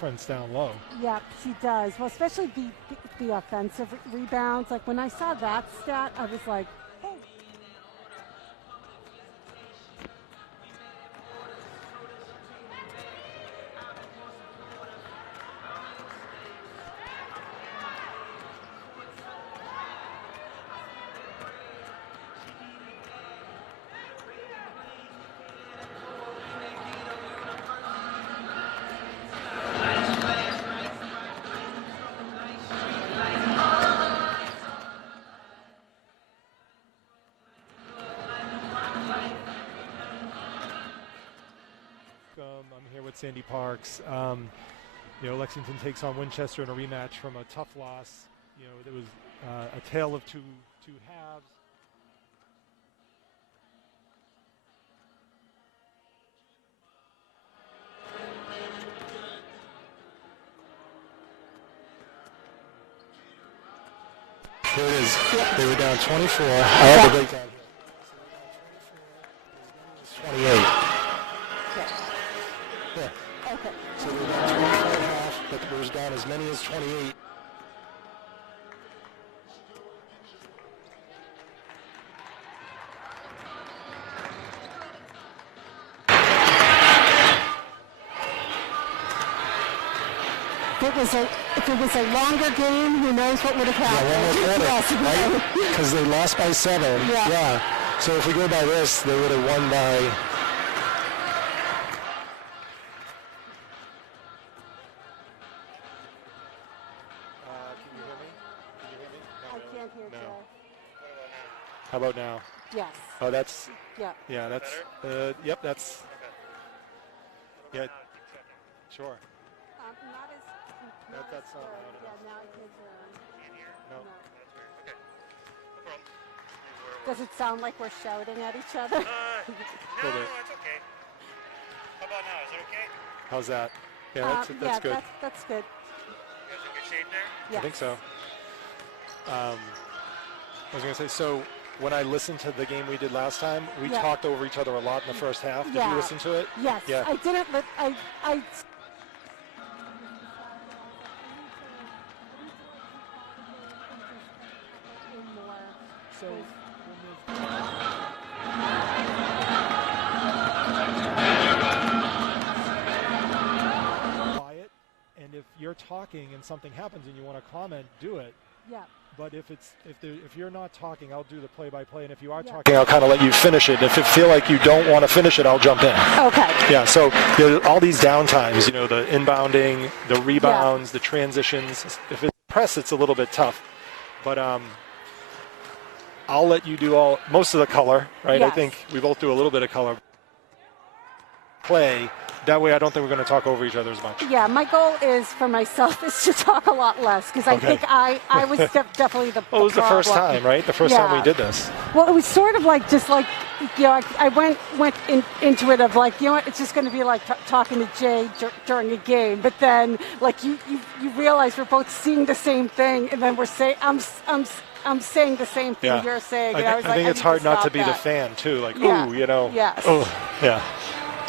difference down low. Yeah, she does. Well, especially the offensive rebounds. Like when I saw that stat, I was like, oh. I'm here with Sandy Parks. Lexington takes on Winchester in a rematch from a tough loss. There was a tale of two halves. Here it is. They were down 24. I have the breakdown here. 28. Yeah. Okay. So they were down 24 and a half, but there was down as many as 28. If it was a longer game, who knows what would have happened. Yeah, one more quarter, right? Because they lost by 7. Yeah. So if we go by this, they would have won by... Can you hear me? I can't hear Joe. How about now? Yes. Oh, that's... Yeah. Yeah, that's... Yep, that's... Yeah, sure. Not as... That's not loud enough. Yeah, now I can't hear. No. Okay. No problem. Does it sound like we're shouting at each other? No, it's okay. How about now? Is it okay? How's that? Yeah, that's good. That's good. You guys in good shape there? Yes. I think so. I was going to say, so when I listened to the game we did last time, we talked over each other a lot in the first half. Did you listen to it? Yes. Yeah. I didn't. I So quiet, and if you're talking and something happens and you want to comment, do it. Yeah. But if you're not talking, I'll do the play-by-play, and if you are talking, I'll kind of let you finish it. If you feel like you don't want to finish it, I'll jump in. Okay. Yeah. So all these downtimes, the inbounding, the rebounds, the transitions. If it's press, it's a little bit tough, but I'll let you do most of the color, right? Yes. I think we both do a little bit of color. Play. That way I don't think we're going to talk over each other as much. Yeah, my goal is for myself is to talk a lot less because I think I was definitely the Well, it was the first time, right? The first time we did this. Well, it was sort of like I went into it of like, what, it's just going to be like talking to Jay during a game. But then like you realize we're both seeing the same thing, and then we're saying I'm saying the same thing you're saying. And I think it's hard not to be the fan too. Like, ooh, Yes. Oh, yeah.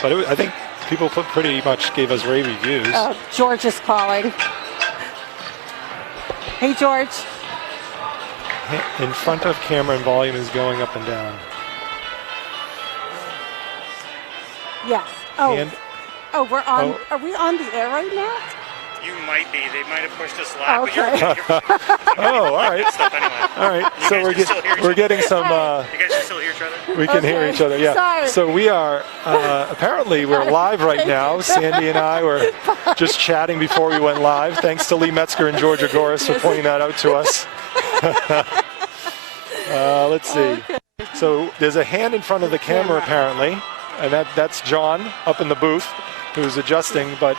But I think people pretty much gave us rave reviews. George is calling. Hey, George. In front of camera and volume is going up and down. Yes. We're on. Are we on the air right now? You might be. They might have pushed us live. Okay. But All right. stuff anyway. All right. So we're getting some. You guys can still hear each other? We can hear each other. Yeah. Sorry. So we are. Apparently, we're live right now. Sandy and I were just chatting before we went live. Thanks to Lee Metzger and Georgia Goris for pointing that out to us. Let's see. Okay. So there's a hand in front of the camera apparently, and that's John up in the booth who's adjusting, but.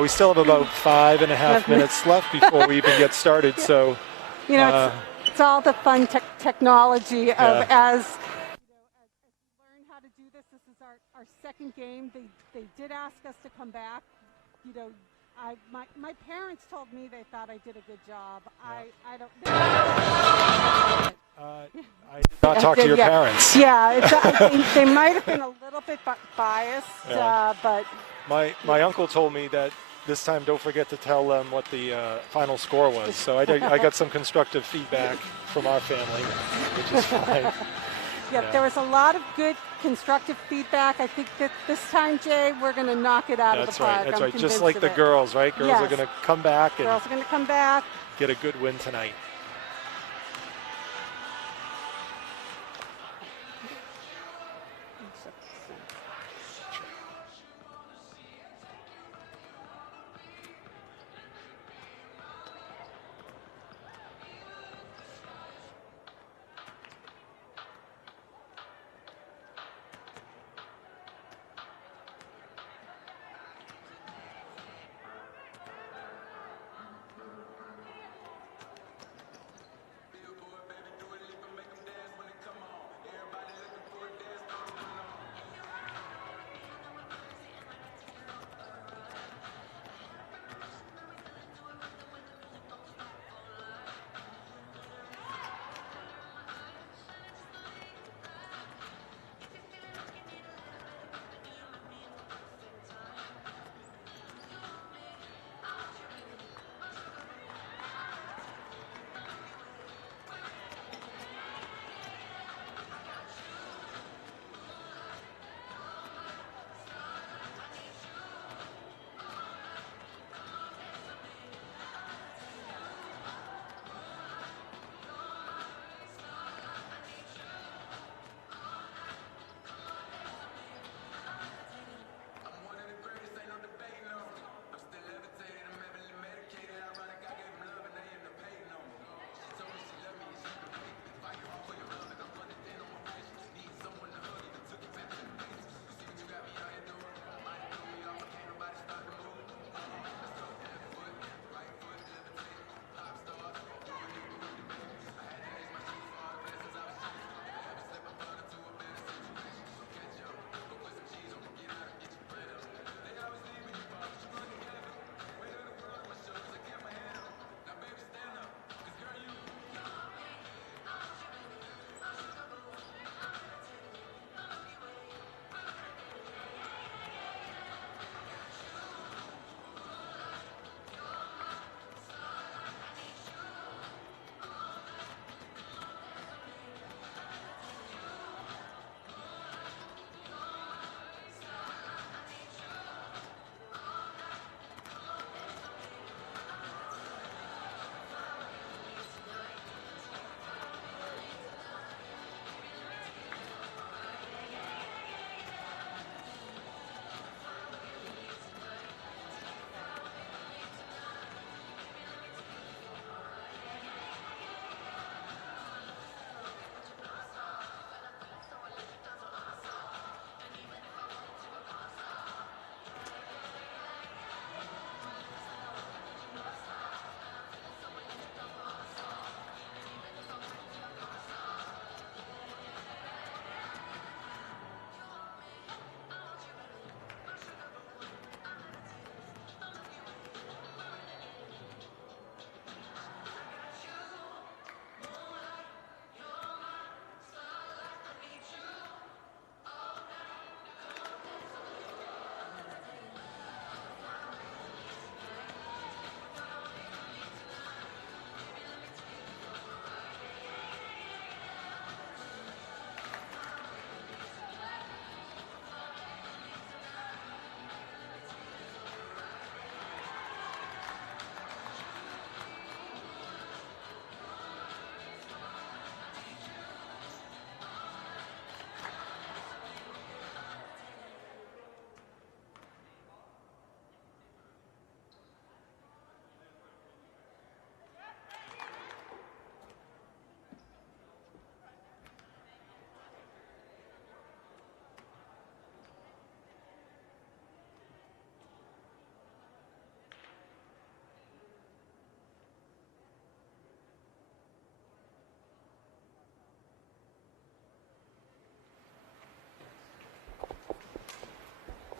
We still have about 5.5 minutes left before we even get started. So, it's all the fun technology of as we learn how to do this. This is our second game. They did ask us to come back. My parents told me they thought I did a good job. I don't. I did not talk to your parents. Yeah, they might have been a little bit biased, but. My uncle told me that this time don't forget to tell them what the final score was. So I got some constructive feedback from our family, which is fine. Yep, there was a lot of good constructive feedback. I think that this time, Jay, we're going to knock it out of the park. That's I'm right. Just convinced like of the it. girls, right? Girls are Yes. going to come back and Girls are going to come back. get a good win tonight.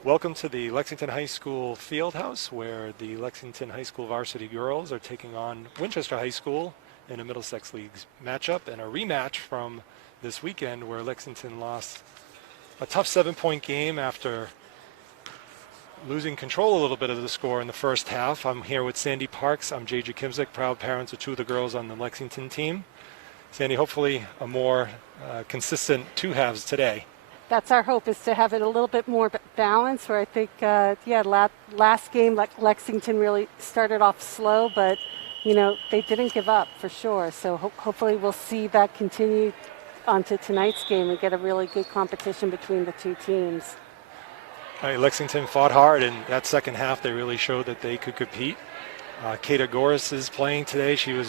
Welcome to the Lexington High School Fieldhouse, where the Lexington High School varsity girls are taking on Winchester High School in a Middlesex League matchup and a rematch from this weekend where Lexington lost a tough 7-point game after losing control a little bit of the score in the first half. I'm here with Sandy Parks. I'm Jay Jakimzik, proud parents of two of the girls on the Lexington team. Sandy, hopefully a more consistent two halves today. That's our hope, is to have it a little bit more balanced, where I think, last game, Lexington really started off slow, but, they didn't give up for sure. So hopefully we'll see that continue onto tonight's game and get a really good competition between the two teams. Lexington fought hard in that second half. They really showed that they could compete. Kata Goris is playing today. She was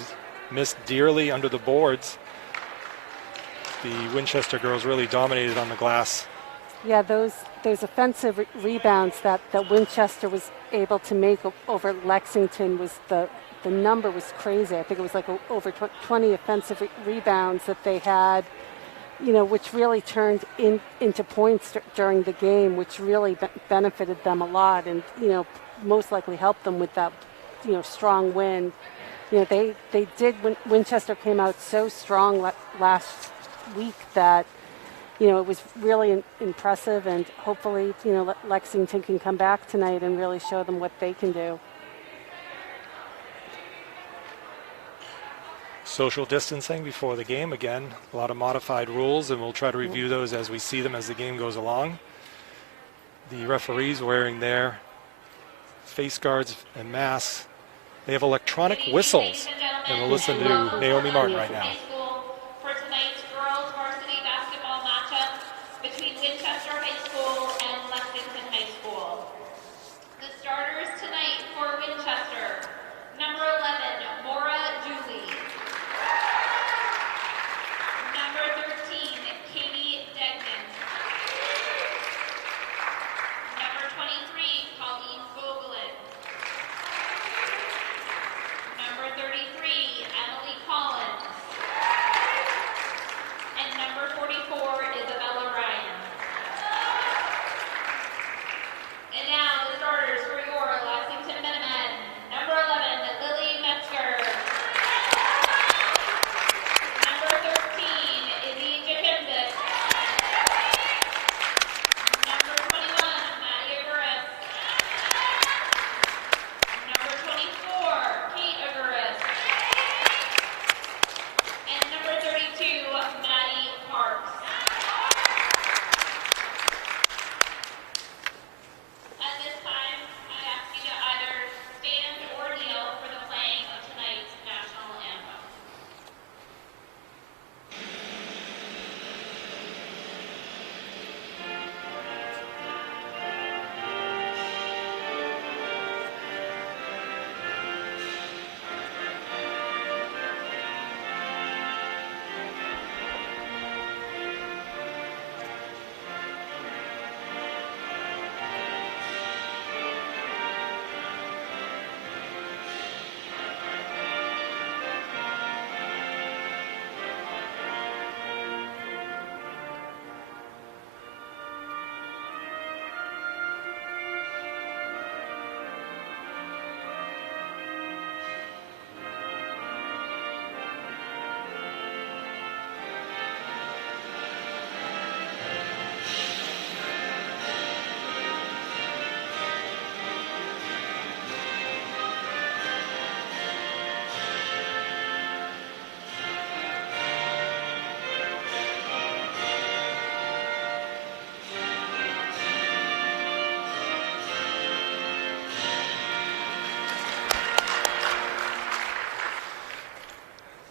missed dearly under the boards. The Winchester girls really dominated on the glass. Yeah, those offensive rebounds that Winchester was able to make over Lexington, was the number was crazy. I think it was like over 20 offensive rebounds that they had, which really turned into points during the game, which really benefited them a lot, and most likely helped them with that strong win. They did. Winchester came out so strong last week that it was really impressive, and hopefully Lexington can come back tonight and really show them what they can do. Social distancing before the game. Again, a lot of modified rules, and we'll try to review those as we see them as the game goes along. The referees wearing their face guards and masks. They have electronic whistles, and we'll listen to Naomi Martin right now. For tonight's girls varsity basketball matchup between Winchester High School and Lexington High School. The starters tonight for Winchester: number 11, Maura Julie. Number 13, Katie Degnan. Number 23, Colleen Vogelin. Number 33, Emily Collins. And number 44, Isabella Ryan. And now the starters for your Lexington Minutemen. Number 11, Lily Metzger. Number 13, Izzy Jakimzik. Number 21, Maddie Aguirre. Number 24, Kate Aguirre. And number 32, Maddie Parks. At this time, I ask you to either stand or kneel for the playing of tonight's national anthem.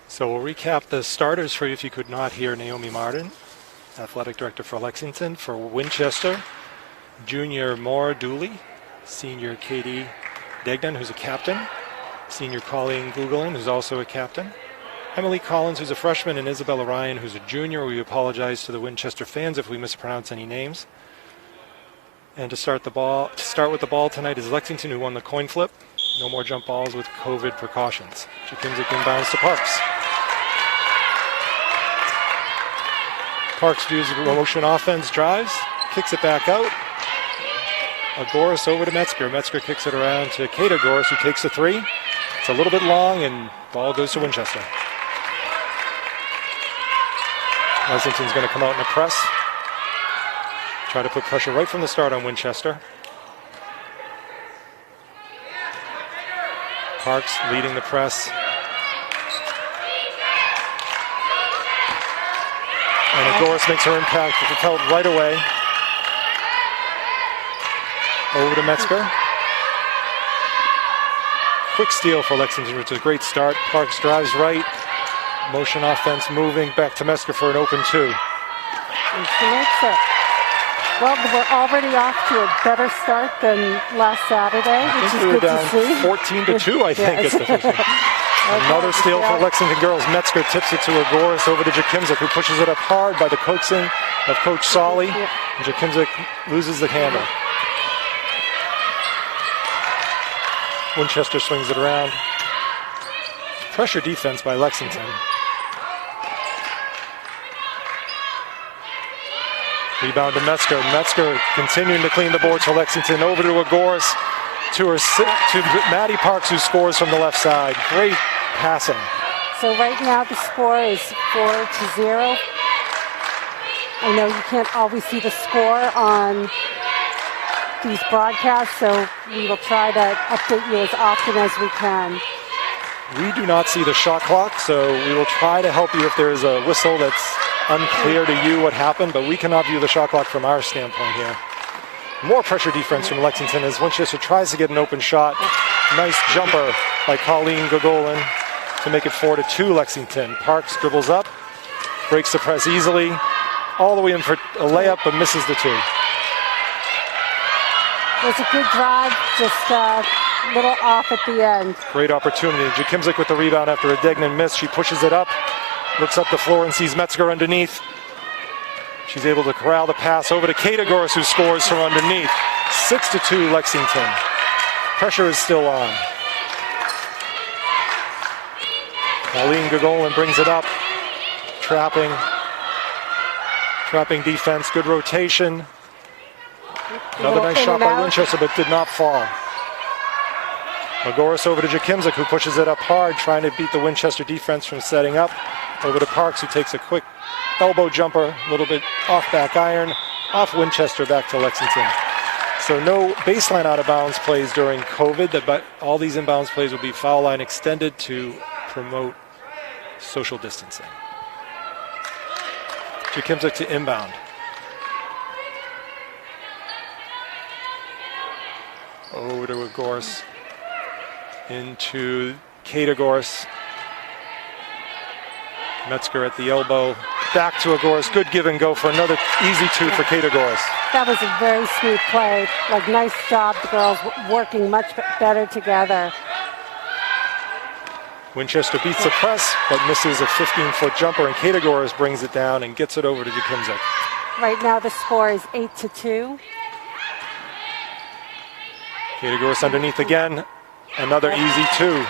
So we'll recap the starters for you if you could not hear Naomi Martin, athletic director for Lexington. For Winchester, junior Maura Dooley, senior Katie Degnan, who's a captain, senior Colleen Gugelin, who's also a captain, Emily Collins, who's a freshman, and Isabella Ryan, who's a junior. We apologize to the Winchester fans if we mispronounce any names. And to start with the ball tonight is Lexington, who won the coin flip. No more jump balls with COVID precautions. Jakimzik inbounds to Parks. Parks views the motion offense, drives, kicks it back out. Agoris over to Metzger. Metzger kicks it around to Kata Agoris, who takes a three. It's a little bit long, and ball goes to Winchester. Lexington's going to come out in a press. Try to put pressure right from the start on Winchester. Parks leading the press. And Agoris makes her impact felt right away. Over to Metzger. Quick steal for Lexington, which is a great start. Parks drives right. Motion offense moving. Back to Metzger for an open 2. And she makes it. Well, we're already off to a better start than last Saturday, which is we were good down to see. 14-2, I think. Yes. It's the first one. Another steal for Lexington girls. Metzger tips it to Agoris over to Jakimzik, who pushes it up hard by the coaxing of Coach Solly. Yeah. And Jakimzik loses the handle. Winchester swings it around. Pressure defense by Lexington. Rebound to Metzger. Metzger continuing to clean the boards for Lexington. Over to Agoris. To Maddie Parks, who scores from the left side. Great passing. So right now the score is 4-0. I know you can't always see the score on these broadcasts, so we will try to update you as often as we can. We do not see the shot clock, so we will try to help you if there is a whistle that's unclear to you what happened, but we cannot view the shot clock from our standpoint here. More pressure defense from Lexington as Winchester tries to get an open shot. Nice jumper by Colleen Gogolin to make it 4-2 Lexington. Parks dribbles up, breaks the press easily, all the way in for a layup, but misses the 2. It was a good drive, just a little off at the end. Great opportunity. Jakimzik with the rebound after a Degnan miss. She pushes it up, looks up the floor and sees Metzger underneath. She's able to corral the pass over to Kate Agoris, who scores from underneath. 6-2 Lexington. Pressure is still on. Colleen Gogolin brings it up. Trapping defense, good rotation. Another nice shot by Winchester, but did not fall. Agoris over to Jakimzik, who pushes it up hard, trying to beat the Winchester defense from setting up. Over to Parks, who takes a quick elbow jumper, a little bit off back iron, off Winchester back to Lexington. So no baseline out of bounds plays during COVID, but all these inbounds plays will be foul line extended to promote social distancing. Jakimzik to inbound. Over to Agoris. Into Kate Agoris. Metzger at the elbow. Back to Agoris. Good give and go for another easy 2 for Kate Agoris. That was a very smooth play. Like, nice job, the girls working much better together. Winchester beats the press, but misses a 15-foot jumper, and Kate Agoris brings it down and gets it over to Jakimzik. Right now the score is 8-2. Kate Agoris underneath again. Another easy 2.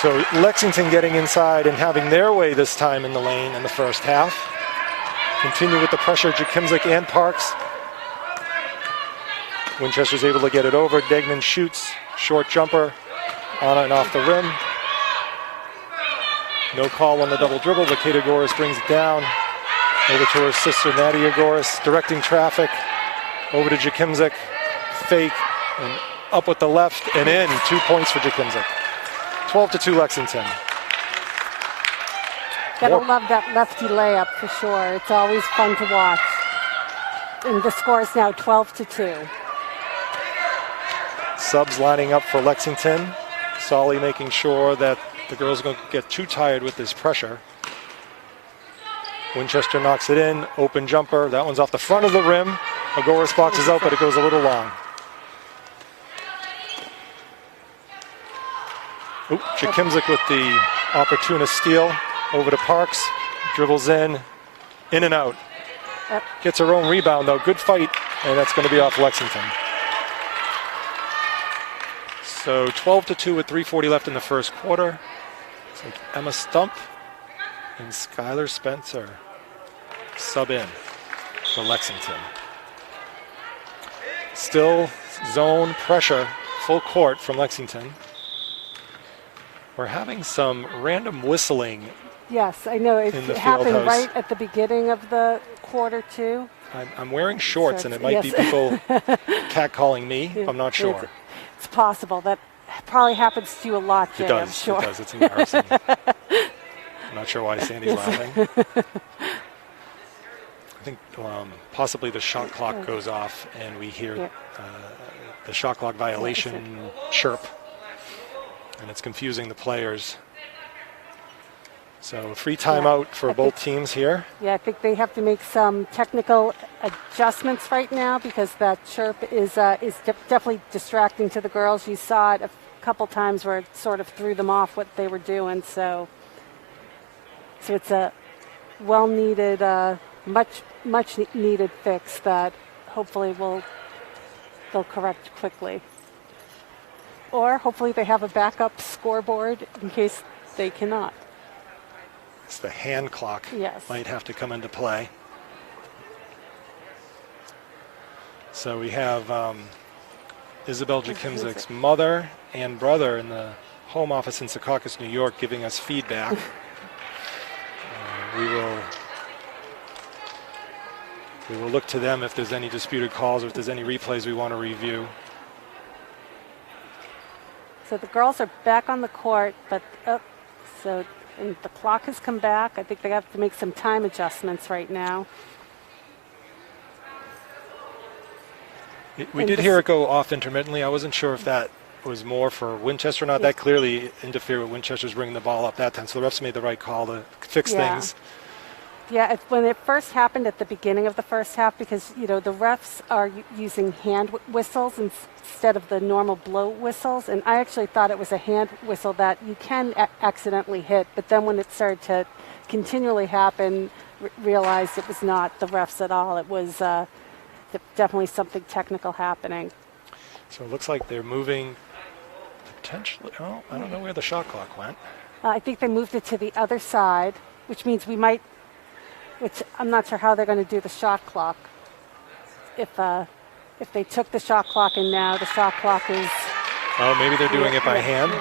So Lexington getting inside and having their way this time in the lane in the first half. Continue with the pressure, Jakimzik and Parks. Winchester's able to get it over. Degnan shoots, short jumper, on and off the rim. No call on the double dribble, but Kate Agoris brings it down. Over to her sister, Nadia Agoris, directing traffic. Over to Jakimzik, fake, and up with the left and in. 2 points for Jakimzik. 12-2 Lexington. Gotta love that lefty layup for sure. It's always fun to watch. And the score is now 12-2. Subs lining up for Lexington. Solly making sure that the girls don't get too tired with this pressure. Winchester knocks it in. Open jumper. That one's off the front of the rim. Agoris boxes out, but it goes a little long. Jakimzik with the opportunist steal. Over to Parks. Dribbles in and out. Gets her own rebound, though. Good fight, and that's going to be off Lexington. So 12-2 with 3:40 left in the first quarter. It's like Emma Stump and Skylar Spencer sub in for Lexington. Still zone pressure, full court from Lexington. We're having some random whistling. Yes, I know. It in the happened field house. right at the beginning of the quarter, too. I'm wearing shorts, So and it might be yes. people catcalling me. I'm not sure. It's possible that probably happens to you a lot, Jay, It I'm does. sure. It does. It's embarrassing. I'm not sure why Sandy's laughing. I think possibly the shot clock goes off and we hear the shot clock violation chirp, and it's confusing the players. So free timeout for both teams here. Yeah, I think they have to make some technical adjustments right now because that chirp is definitely distracting to the girls. You saw it a couple times where it sort of threw them off what they were doing. So it's a well-needed, much needed fix that hopefully they'll correct quickly. Or hopefully they have a backup scoreboard in case they cannot. It's the hand clock. Yes. Might have to come into play. So we have Isabel Jakimczyk's mother and brother in the home office in Secaucus, New York, giving us feedback. We will look to them if there's any disputed calls or if there's any replays we want to review. So the girls are back on the court, but and the clock has come back. I think they have to make some time adjustments right now. We did hear it go off intermittently. I wasn't sure if that was more for Winchester or not. That clearly interfered with Winchester's bringing the ball up that time. So the refs made the right call to fix things. Yeah, when it first happened at the beginning of the first half, because, the refs are using hand whistles instead of the normal blow whistles. And I actually thought it was a hand whistle that you can accidentally hit. But then when it started to continually happen, realized it was not the refs at all. It was definitely something technical happening. So it looks like they're moving potentially. Oh, I don't know where the shot clock went. I think they moved it to the other side, which means we might. Which I'm not sure how they're going to do the shot clock. If they took the shot clock and now the shot clock is. Oh, maybe they're doing it by hand.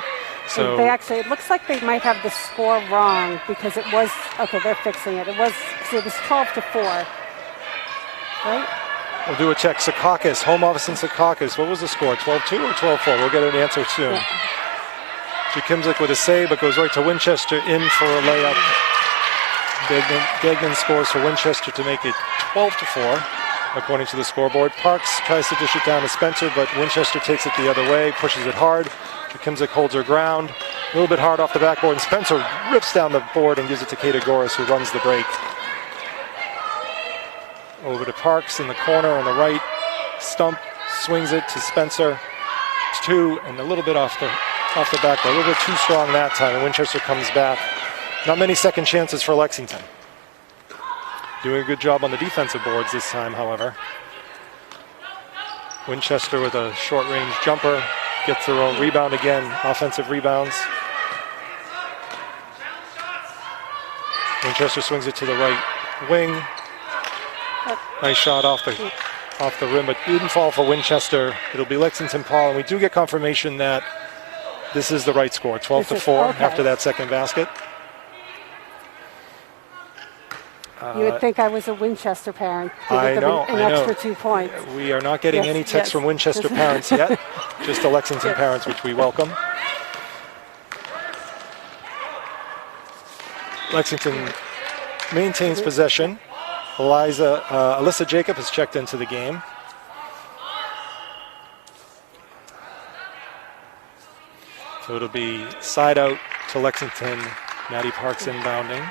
So they actually, it looks like they might have the score wrong because it was okay. They're fixing it. It was 12-4, right? we'll do a check. Secaucus, home office in Secaucus. What was the score? 12-2 or 12-4? We'll get an answer soon. Yeah. Jakimczyk with a save, but goes right to Winchester in for a layup. Degnan scores for Winchester to make it 12-4, according to the scoreboard. Parks tries to dish it down to Spencer, but Winchester takes it the other way, pushes it hard. Jakimczyk holds her ground. A little bit hard off the backboard, and Spencer rips down the board and gives it to Kata Goris, who runs the break. Over to Parks in the corner on the right. Stump swings it to Spencer. It's two, and a little bit off the backboard. A little bit too strong that time, and Winchester comes back. Not many second chances for Lexington. Doing a good job on the defensive boards this time, however. Winchester with a short-range jumper. Gets their own rebound again. Offensive rebounds. Winchester swings it to the right wing. Nice shot off the rim, but didn't fall for Winchester. It'll be Lexington Paul, and we do get confirmation that this is the right score, 12-4 after that second basket. You would think I was a Winchester parent. I know. An extra 2 points. We are not getting any texts from Winchester parents yet, just the Lexington parents, which we welcome. Lexington maintains possession. Alyssa Jacob has checked into the game. So it'll be side out to Lexington. Maddie Parks inbounding.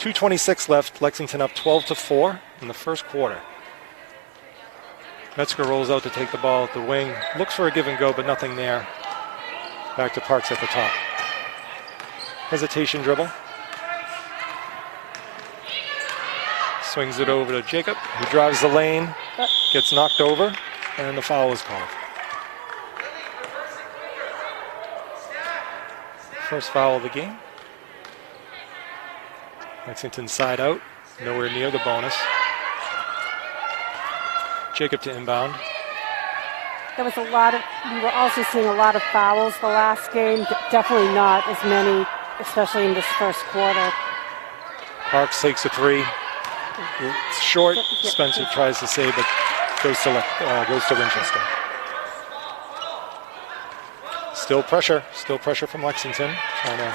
2:26 left. Lexington up 12-4 in the first quarter. Metzger rolls out to take the ball at the wing. Looks for a give and go, but nothing there. Back to Parks at the top. Hesitation dribble. Swings it over to Jacob, who drives the lane, gets knocked over, and the foul is called. First foul of the game. Lexington side out, nowhere near the bonus. Jacob to inbound. There was we were also seeing a lot of fouls the last game. Definitely not as many, especially in this first quarter. Parks takes a three. It's short. Spencer tries to save, but goes to Winchester. Still pressure from Lexington, trying to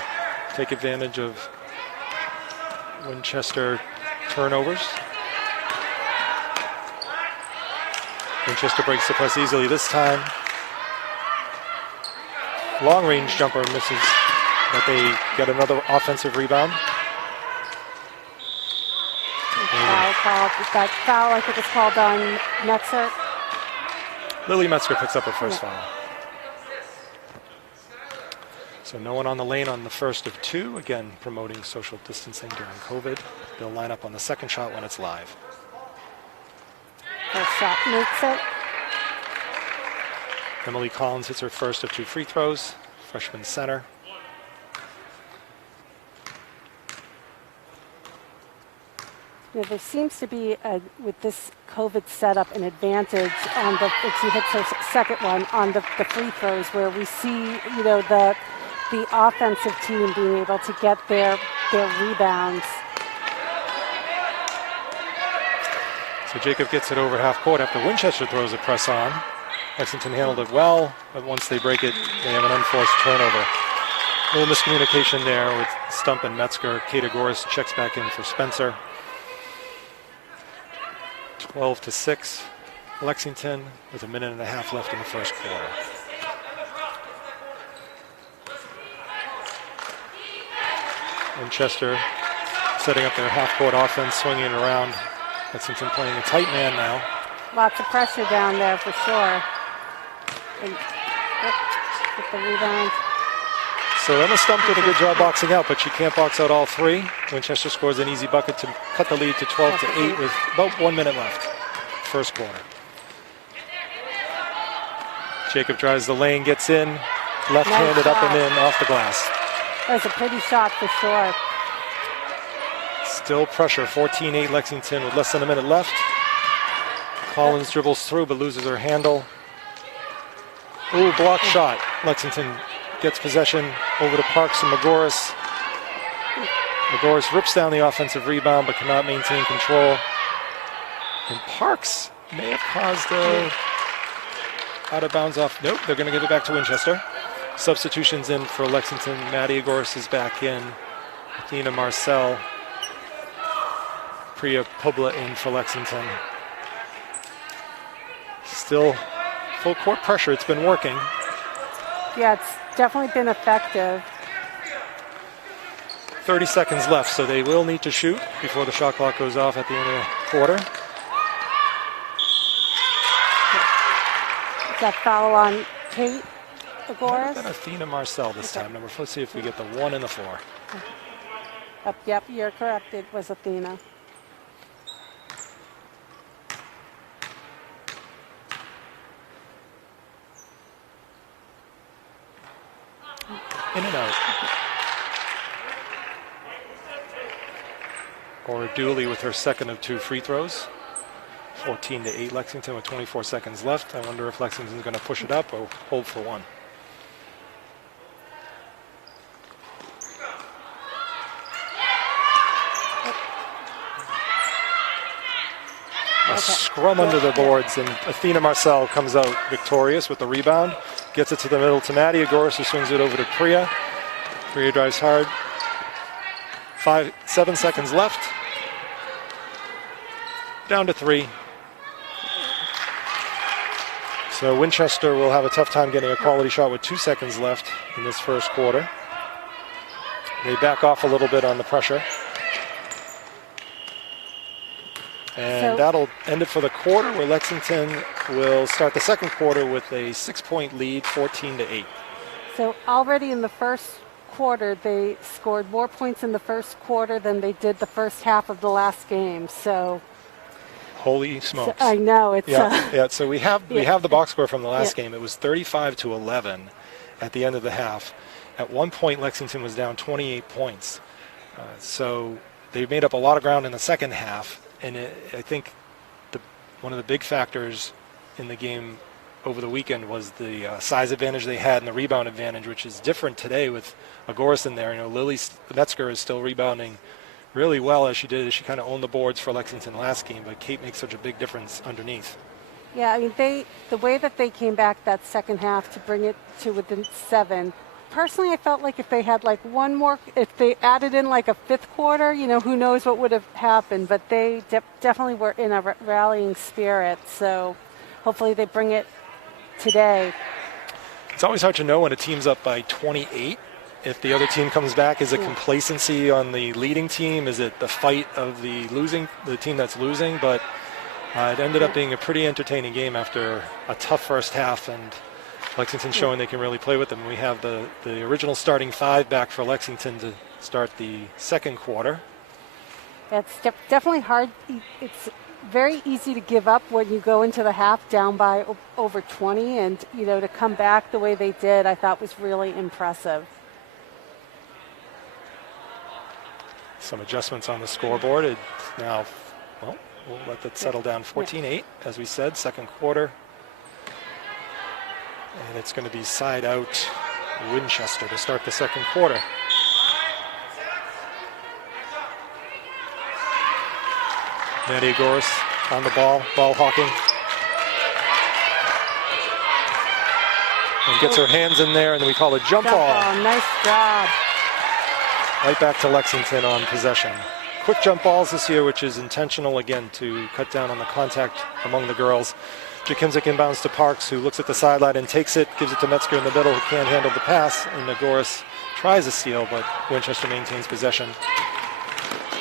take advantage of Winchester turnovers. Winchester breaks the press easily this time. Long range jumper misses, but they get another offensive rebound. Foul called. That foul, I think, was called on Metzger. Lily Metzger picks up her first foul. So no one on the lane on the first of two. Again, promoting social distancing during COVID. They'll line up on the second shot when it's live. First shot makes it. Emily Collins hits her first of 2 free throws. Freshman center. You know, there seems to be, with this COVID setup, an advantage on the, if she hits her second one, on the free throws, where we see, you know, the offensive team being able to get their rebounds. So Jacob gets it over half court after Winchester throws a press on. Lexington handled it well, but once they break it, they have an unforced turnover. A little miscommunication there with Stump and Metzger. Kata Goris checks back in for Spencer. 12-6, Lexington with 1.5 minutes left in the first quarter. Winchester setting up their half-court offense, swinging it around. Lexington playing a tight man now. Lots of pressure down there for sure. And, get the rebound. So Emma Stump did a good job boxing out, but she can't box out all three. Winchester scores an easy bucket to cut the lead to 12-8 with about 1 minute left. First quarter. Jacob drives the lane, gets in, left-handed up and in, off the glass. That was a pretty shot for sure. Still pressure, 14-8 Lexington with less than a minute left. Collins dribbles through but loses her handle. Ooh, block shot. Lexington gets possession over to Parks and Magoris. Magoris rips down the offensive rebound but cannot maintain control. And Parks may have caused a out of bounds off. Nope, they're going to give it back to Winchester. Substitutions in for Lexington. Maddie Agoris is back in. Athena Marcel. Priya Publa in for Lexington. Still full court pressure. It's been working. Yeah, it's definitely been effective. 30 seconds left, so they will need to shoot before the shot clock goes off at the end of the quarter. Is that foul on Kate Agoris? And Athena Marcel this time. Number, let's see if we get the 1 and the 4. Yep, you're correct. It was Athena. In and out. Or Dooley with her second of 2 free throws. 14-8 Lexington with 24 seconds left. I wonder if Lexington's going to push it up or hold for 1. A scrum under the boards, and Athena Marcel comes out victorious with the rebound. Gets it to the middle to Maddie Agoris, who swings it over to Priya. Priya drives hard. 7 seconds left. Down to 3. So Winchester will have a tough time getting a quality shot with 2 seconds left in this first quarter. They back off a little bit on the pressure. And that'll end it for the quarter, where Lexington will start the second quarter with a 6-point lead, 14-8. So already in the first quarter, they scored more points in the first quarter than they did the first half of the last game. So holy smokes! I know it's yeah. So we have the box score from the last game. It was 35-11 at the end of the half. At one point, Lexington was down 28 points. So they made up a lot of ground in the second half. And I think one of the big factors in the game over the weekend was the size advantage they had and the rebound advantage, which is different today with Agoris in there. You know, Lily Metzger is still rebounding really well as she did. She kind of owned the boards for Lexington last game, but Kate makes such a big difference underneath. Yeah, I mean, the way that they came back that second half to bring it to within 7. Personally, I felt like if they had like one more, if they added in like a fifth quarter, who knows what would have happened. But they definitely were in a rallying spirit. So hopefully they bring it today. It's always hard to know when a team's up by 28. If the other team comes back, is it complacency on the leading team? Is it the fight of the team that's losing? But it ended up being a pretty entertaining game after a tough first half, and Lexington showing they can really play with them. We have the original starting 5 back for Lexington to start the second quarter. It's definitely hard. It's very easy to give up when you go into the half down by over 20, and to come back the way they did, I thought was really impressive. Some adjustments on the scoreboard. It's now, we'll let that settle down. 14-8, as we said, second quarter. And it's going to be side out Winchester to start the second quarter. Nadia Goris on the ball hawking. And gets her hands in there, and then we call a jump ball. Nice job. Right back to Lexington on possession. Quick jump balls this year, which is intentional, again, to cut down on the contact among the girls. Jakimczyk inbounds to Parks, who looks at the sideline and takes it, gives it to Metzger in the middle, who can't handle the pass. And Nagoris tries a steal, but Winchester maintains possession.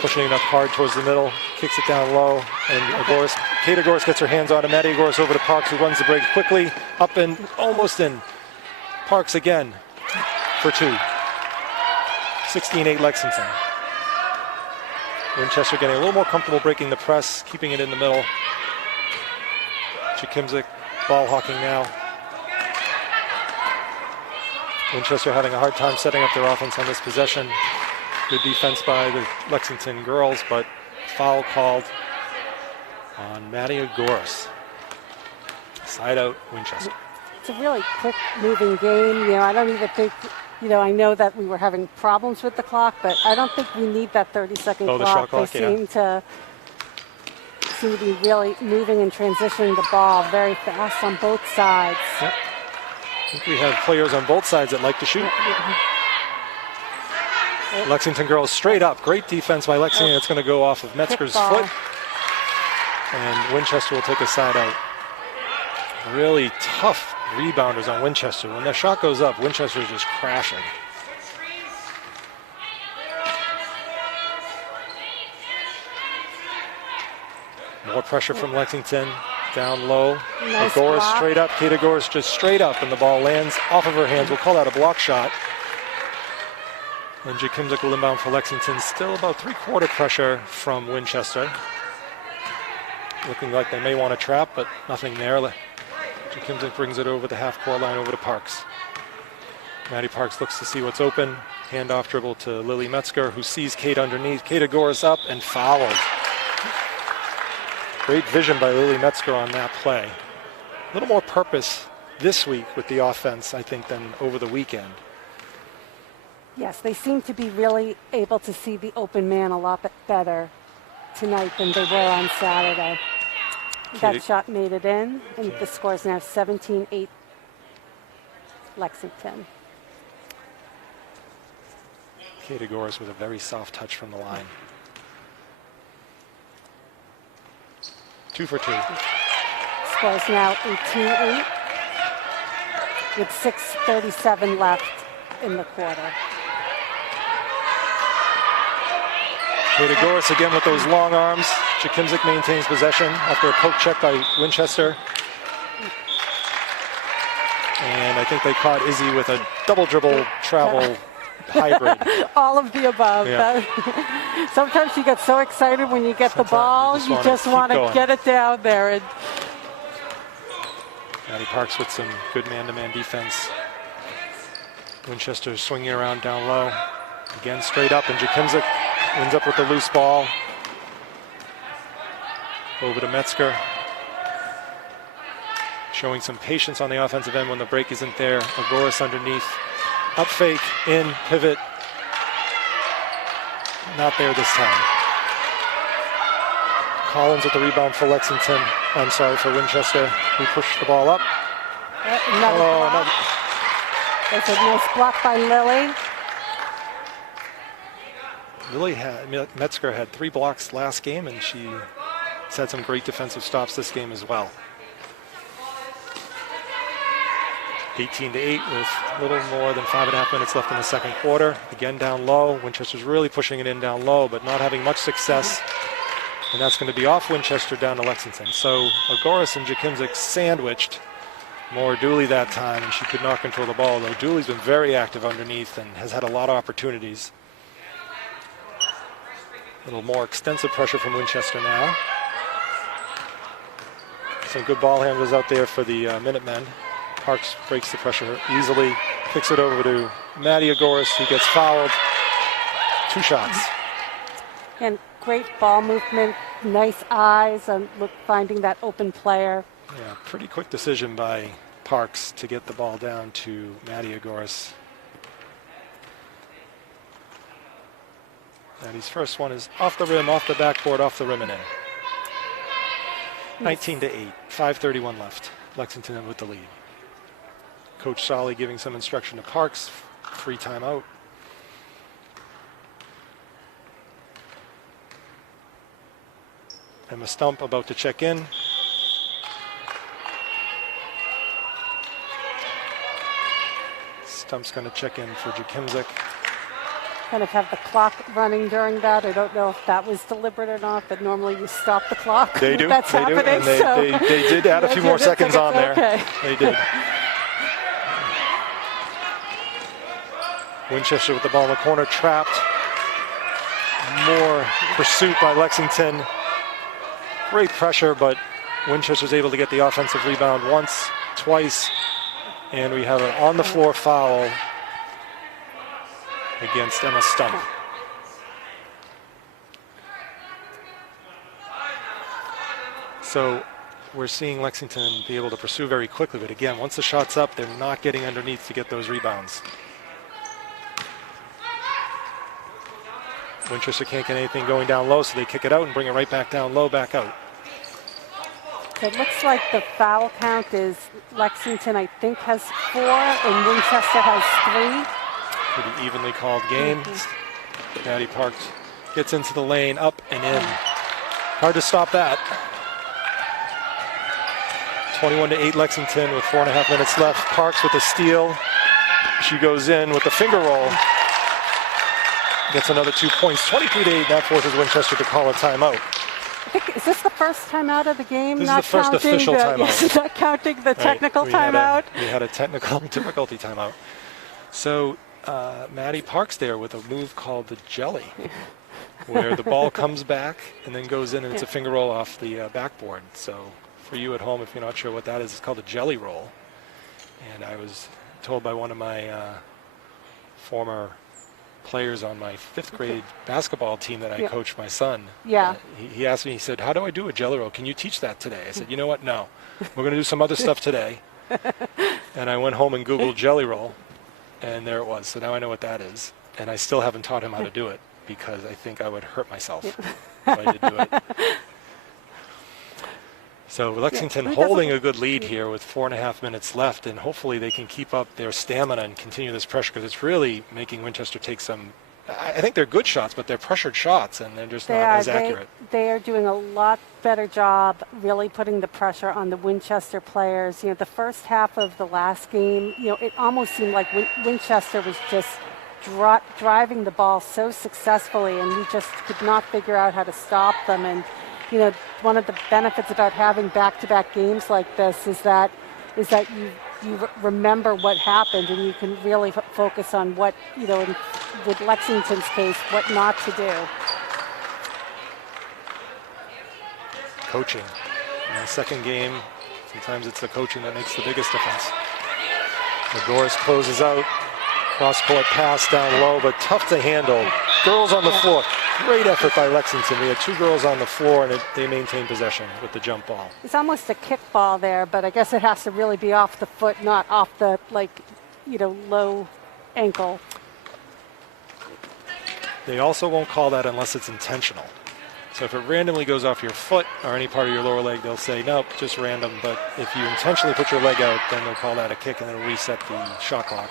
Pushing it up hard towards the middle, kicks it down low, and Kate Agoris gets her hands on it. Maddie Agoris over to Parks, who runs the break quickly, up and almost in. Parks again for 2. 16-8 Lexington. Winchester getting a little more comfortable breaking the press, keeping it in the middle. Jakimczyk ball hawking now. Winchester having a hard time setting up their offense on this possession. Good defense by the Lexington girls, but foul called on Maddie Agoris. Side out Winchester. It's a really quick moving game. I don't even think, I know that we were having problems with the clock, but I don't think we need that 30-second clock. The shot clock, they seem to be really moving and transitioning the ball very fast on both sides. Yep. I think we have players on both sides that like to shoot. Lexington girls straight up. Great defense by Lexington. It's going to go off of Metzger's foot. And Winchester will take a side out. Really tough rebounders on Winchester. When their shot goes up, Winchester is just crashing. More pressure from Lexington. Down low. Nice Agoris block. straight up. Kate Agoris just straight up, and the ball lands off of her hands. We'll call that a block shot. And Jakimczyk will inbound for Lexington. Still about 3/4 pressure from Winchester. Looking like they may want to trap, but nothing there. Jakimczyk brings it over the half-court line over to Parks. Maddie Parks looks to see what's open. Handoff dribble to Lily Metzger, who sees Kate underneath. Kate Agoris up and fouled. Great vision by Lily Metzger on that play. A little more purpose this week with the offense, I think, than over the weekend. Yes, they seem to be really able to see the open man a lot better tonight than they were on Saturday. That shot made it in, and the score is now 17-8 Lexington. Kate Agoris with a very soft touch from the line. 2 for 2. Score is now 18-8 with 6:37 left in the quarter. Kate Agoris again with those long arms. Jakimczyk maintains possession after a poke check by Winchester. And I think they caught Izzy with a double dribble travel hybrid. All of the above. Yeah. Sometimes you get so excited when you get the ball, you just want to get it down there. And Maddie Parks with some good man-to-man defense. Winchester swinging around down low. Again, straight up, and Jakimczyk ends up with the loose ball. Over to Metzger. Showing some patience on the offensive end when the break isn't there. Agoris underneath. Up fake, in, pivot. Not there this time. Collins with the rebound for Lexington. I'm sorry, for Winchester, who pushed the ball up. Another block. That's a nice block by Lily. Metzger had 3 blocks last game, and she's had some great defensive stops this game as well. 18-8 with a little more than 5.5 minutes left in the second quarter. Again, down low. Winchester's really pushing it in down low, but not having much success. And that's going to be off Winchester down to Lexington. So Agoras and Jakimzik sandwiched. More Dooley that time, and she could not control the ball, though Dooley's been very active underneath and has had a lot of opportunities. A little more extensive pressure from Winchester now. Some good ball handlers out there for the Minutemen. Parks breaks the pressure easily, kicks it over to Maddie Agoras, who gets fouled. 2 shots. And great ball movement, nice eyes, and finding that open player. Yeah, pretty quick decision by Parks to get the ball down to Maddie Agoras. Maddie's first one is off the rim, off the backboard, off the rim and in. 19-8, 5:31 left. Lexington with the lead. Coach Solly giving some instruction to Parks. Free timeout. Emma Stump about to check in. Stump's going to check in for Jakimzik. Kind of have the clock running during that. I don't know if that was deliberate or not, but normally you stop the clock. They do. That's they happening. Do. And they did add a few more seconds on there. Okay. They did. Winchester with the ball in the corner, trapped. More pursuit by Lexington. Great pressure, but Winchester's able to get the offensive rebound once, twice, and we have an on-the-floor foul against Emma Stump. So we're seeing Lexington be able to pursue very quickly, but again, once the shot's up, they're not getting underneath to get those rebounds. Winchester can't get anything going down low, so they kick it out and bring it right back down low, back out. So it looks like the foul count is Lexington, I think, has 4, and Winchester has 3. Pretty evenly called game. Maddie Parks gets into the lane, up and in. Hard to stop that. 21-8 Lexington with 4.5 minutes left. Parks with a steal. She goes in with the finger roll. Gets another 2 points. 23-8. That forces Winchester to call a timeout. Is this the first timeout of the game? This is the first official timeout. Yes, not counting the technical timeout. We had a technical difficulty timeout. So Maddie Parks there with a move called the jelly, where the ball comes back and then goes in, and it's a finger roll off the backboard. So for you at home, if you're not sure what that is, it's called a jelly roll. And I was told by one of my former players on my 5th grade basketball team that I coached my son. Yeah. He asked me, he said, how do I do a jelly roll? Can you teach that today? I said, you know what? No. We're going to do some other stuff today. And I went home and Googled jelly roll, and there it was. So now I know what that is. And I still haven't taught him how to do it because I think I would hurt myself if I did do it. So Lexington holding a good lead here with 4.5 minutes left, and hopefully they can keep up their stamina and continue this pressure, because it's really making Winchester take some, I think they're good shots, but they're pressured shots, and they're just not as accurate. They are doing a lot better job really putting the pressure on the Winchester players. You know, the first half of the last game, you know, it almost seemed like Winchester was just driving the ball so successfully, and we just could not figure out how to stop them. And you know, one of the benefits about having back-to-back games like this is that you remember what happened, and you can really focus on what, you know, with Lexington's case, what not to do. Coaching. In the second game, sometimes it's the coaching that makes the biggest difference. Agoras closes out. Cross-court pass down low, but tough to handle. Girls on the floor. Great effort by Lexington. We had 2 girls on the floor, and they maintained possession with the jump ball. It's almost a kick ball there, but I guess it has to really be off the foot, not off the, like, you know, low ankle. They also won't call that unless it's intentional. So if it randomly goes off your foot or any part of your lower leg, they'll say, nope, just random. But if you intentionally put your leg out, then they'll call that a kick and it'll reset the shot clock.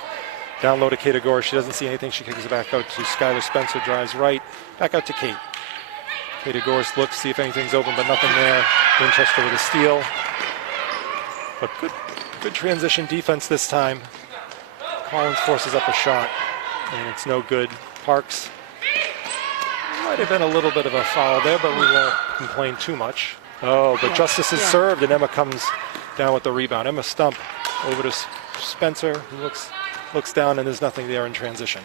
Down low to Kate Agora. She doesn't see anything. She kicks it back out to Skylar Spencer. Drives right. Back out to Kate. Kate Agora looks, see if anything's open, but nothing there. Winchester with a steal. But good transition defense this time. Collins forces up a shot, and it's no good. Parks. Might have been a little bit of a foul there, but we won't complain too much. Oh, but Justice is served, and Emma comes down with the rebound. Emma Stump over to Spencer, who looks down, and there's nothing there in transition.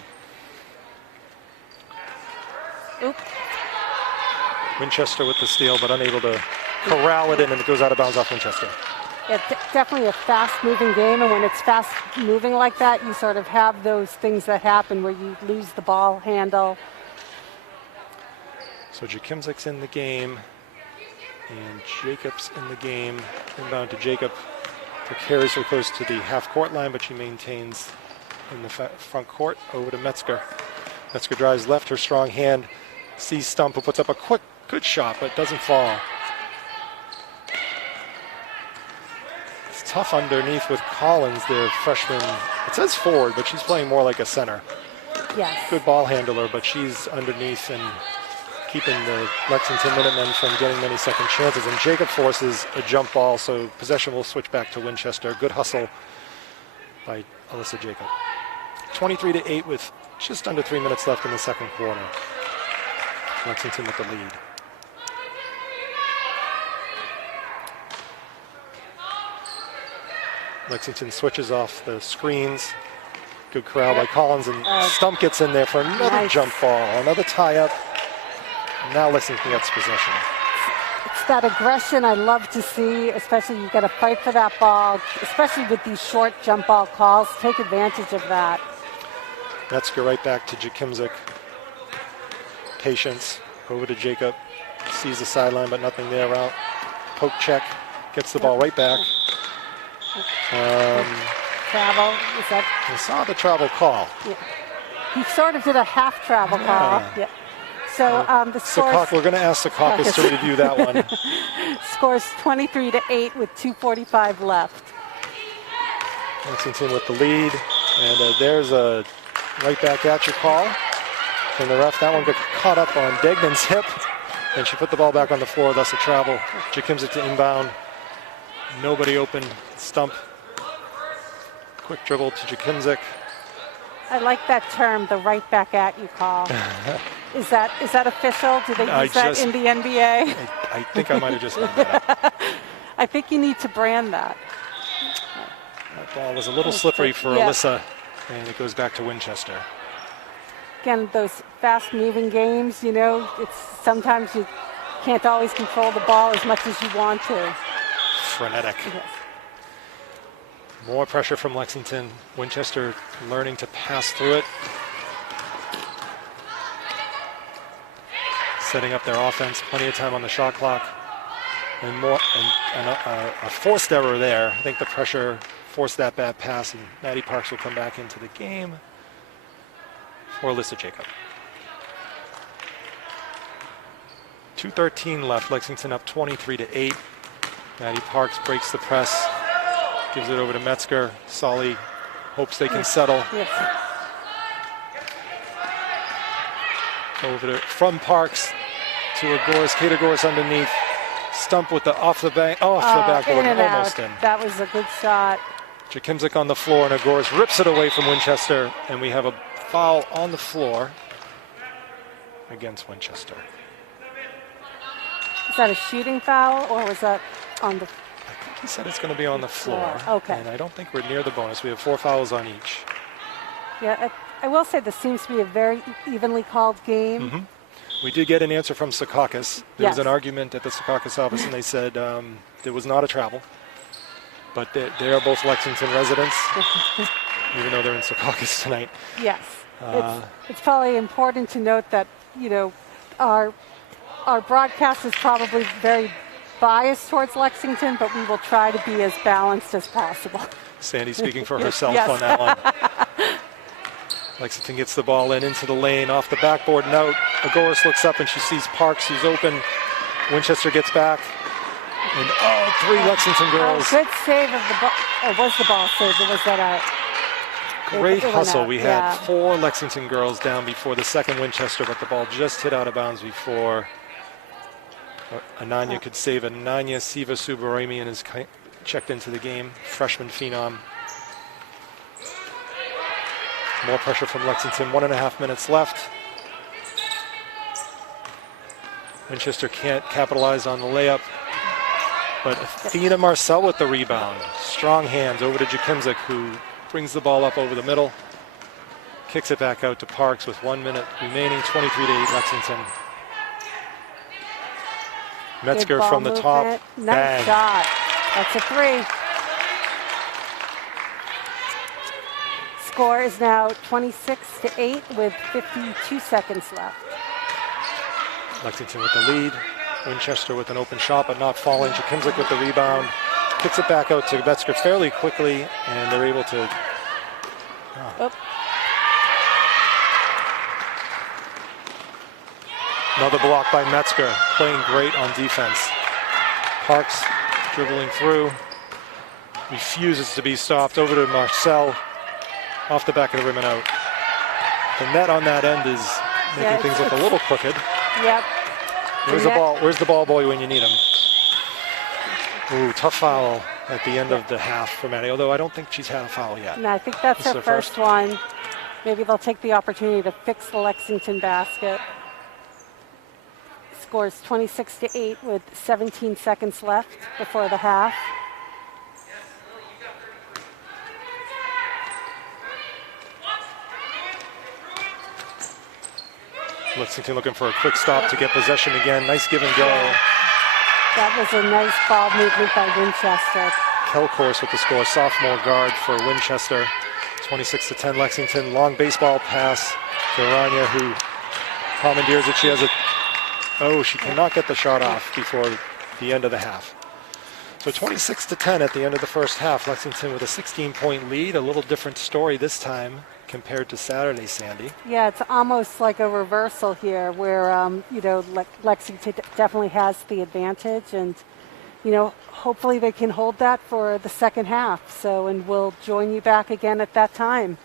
Oop. Winchester with the steal, but unable to corral it in, and it goes out of bounds off Winchester. Yeah, definitely a fast-moving game, and when it's fast-moving like that, you sort of have those things that happen where you lose the ball handle. So Jakimczyk's in the game, and Jacob's in the game. Inbound to Jacob. Her carries her close to the half-court line, but she maintains in the front court. Over to Metzger. Metzger drives left, her strong hand. Sees Stump, who puts up a good shot, but doesn't fall. It's tough underneath with Collins, their freshman. It says forward, but she's playing more like a center. Yes. Good ball handler, but she's underneath and keeping the Lexington Minutemen from getting many second chances. And Jacob forces a jump ball, so possession will switch back to Winchester. Good hustle by Alyssa Jacob. 23-8 with just under 3 minutes left in the second quarter. Lexington with the lead. Lexington switches off the screens. Good corral by Collins, and Stump gets in there for another jump ball, another tie-up. Now Lexington gets possession. It's that aggression I love to see, especially you got to fight for that ball, especially with these short jump ball calls. Take advantage of that. Metzger right back to Jakimczyk. Patience. Over to Jacob. Sees the sideline, but nothing there. Out. Poke check. Gets the ball right back. Travel. Is that? I saw the travel call. Yeah. He sort of did a half travel call. Yeah. So the score. We're going to ask Secaucus to review that one. Scores 23-8 with 2:45 left. Lexington with the lead, and there's a right back at your call from the ref. That one got caught up on Degnan's hip, and she put the ball back on the floor, thus a travel. Jakimczyk to inbound. Nobody open. Stump. Quick dribble to Jakimczyk. I like that term, the right back at you call. Is that official? Do they use that in the NBA? I think I might have just made that up. I think you need to brand that. That ball was a little slippery for Alyssa, and it goes back to Winchester. Again, those fast-moving games, you know, it's sometimes you can't always control the ball as much as you want to. Frenetic. Yes. More pressure from Lexington. Winchester learning to pass through it. Setting up their offense. Plenty of time on the shot clock. And a forced error there. I think the pressure forced that bad pass, and Maddie Parks will come back into the game for Alyssa Jacob. 2:13 left. Lexington up 23-8. Maddie Parks breaks the press. Gives it over to Metzger. Solly hopes they can settle. Yes. Over from Parks to Agoras. Kate Agoras underneath. Stump with the off the backboard. Almost in. That was a good shot. Jakimczyk on the floor, and Agoras rips it away from Winchester. And we have a foul on the floor against Winchester. Is that a shooting foul, or was that on the... He said it's going to be on the floor. Okay. And I don't think we're near the bonus. We have 4 fouls on each. Yeah, I will say this seems to be a very evenly called game. Mm-hmm. We did get an answer from Secaucus. There was an argument at the Secaucus office, and they said there was not a travel. But they are both Lexington residents, even though they're in Secaucus tonight. Yes. It's probably important to note that, you know, our broadcast is probably very biased towards Lexington, but we will try to be as balanced as possible. Sandy speaking for herself on that one. Lexington gets the ball into the lane, off the backboard and out. Agoris looks up and she sees Parks, who's open. Winchester gets back. And three Lexington girls. Good save of the ball. It was the ball save, or was that out? Great It went hustle. out, We had 4 Lexington girls down before the second Winchester, but the ball just hit out of bounds before Ananya could save it. Ananya Siva Subaramian is checked into the game, freshman phenom. More pressure from Lexington, 1.5 minutes left. Winchester can't capitalize on the layup, but Athena Marcel with the rebound. Strong hands over to Jakimzik, who brings the ball up over the middle, kicks it back out to Parks with 1 minute remaining, 23-8 Lexington. Metzger from the top. Nice Bang. shot. That's a 3. Score is now 26-8 with 52 seconds left. Lexington with the lead. Winchester with an open shot, but not falling. Jakimzik with the rebound. Kicks it back out to Metzger fairly quickly, and they're able to... Another block by Metzger, playing great on defense. Parks dribbling through, refuses to be stopped. Over to Marcel, off the back of the rim and out. The net on that end is making things look a little crooked. Yep. Where's the ball? Where's the ball boy when you need him? Ooh, tough foul at the end of the half for Maddie, although I don't think she's had a foul yet. No, I think that's This is her her first one. Maybe they'll take the opportunity to fix the Lexington basket. Scores 26-8 with 17 seconds left before the half. Lexington looking for a quick stop to get possession again. Nice give and go. That was a nice ball movement by Winchester. Kelcourse with the score, sophomore guard for Winchester. 26-10 Lexington. Long baseball pass to Aranya, who commandeers it. She has a... Oh, she cannot get the shot off before the end of the half. So 26-10 at the end of the first half. Lexington with a 16-point lead. A little different story this time compared to Saturday, Sandy. Yeah, it's almost like a reversal here where, Lexington definitely has the advantage, and, hopefully they can hold that for the second half. And we'll join you back again at that time.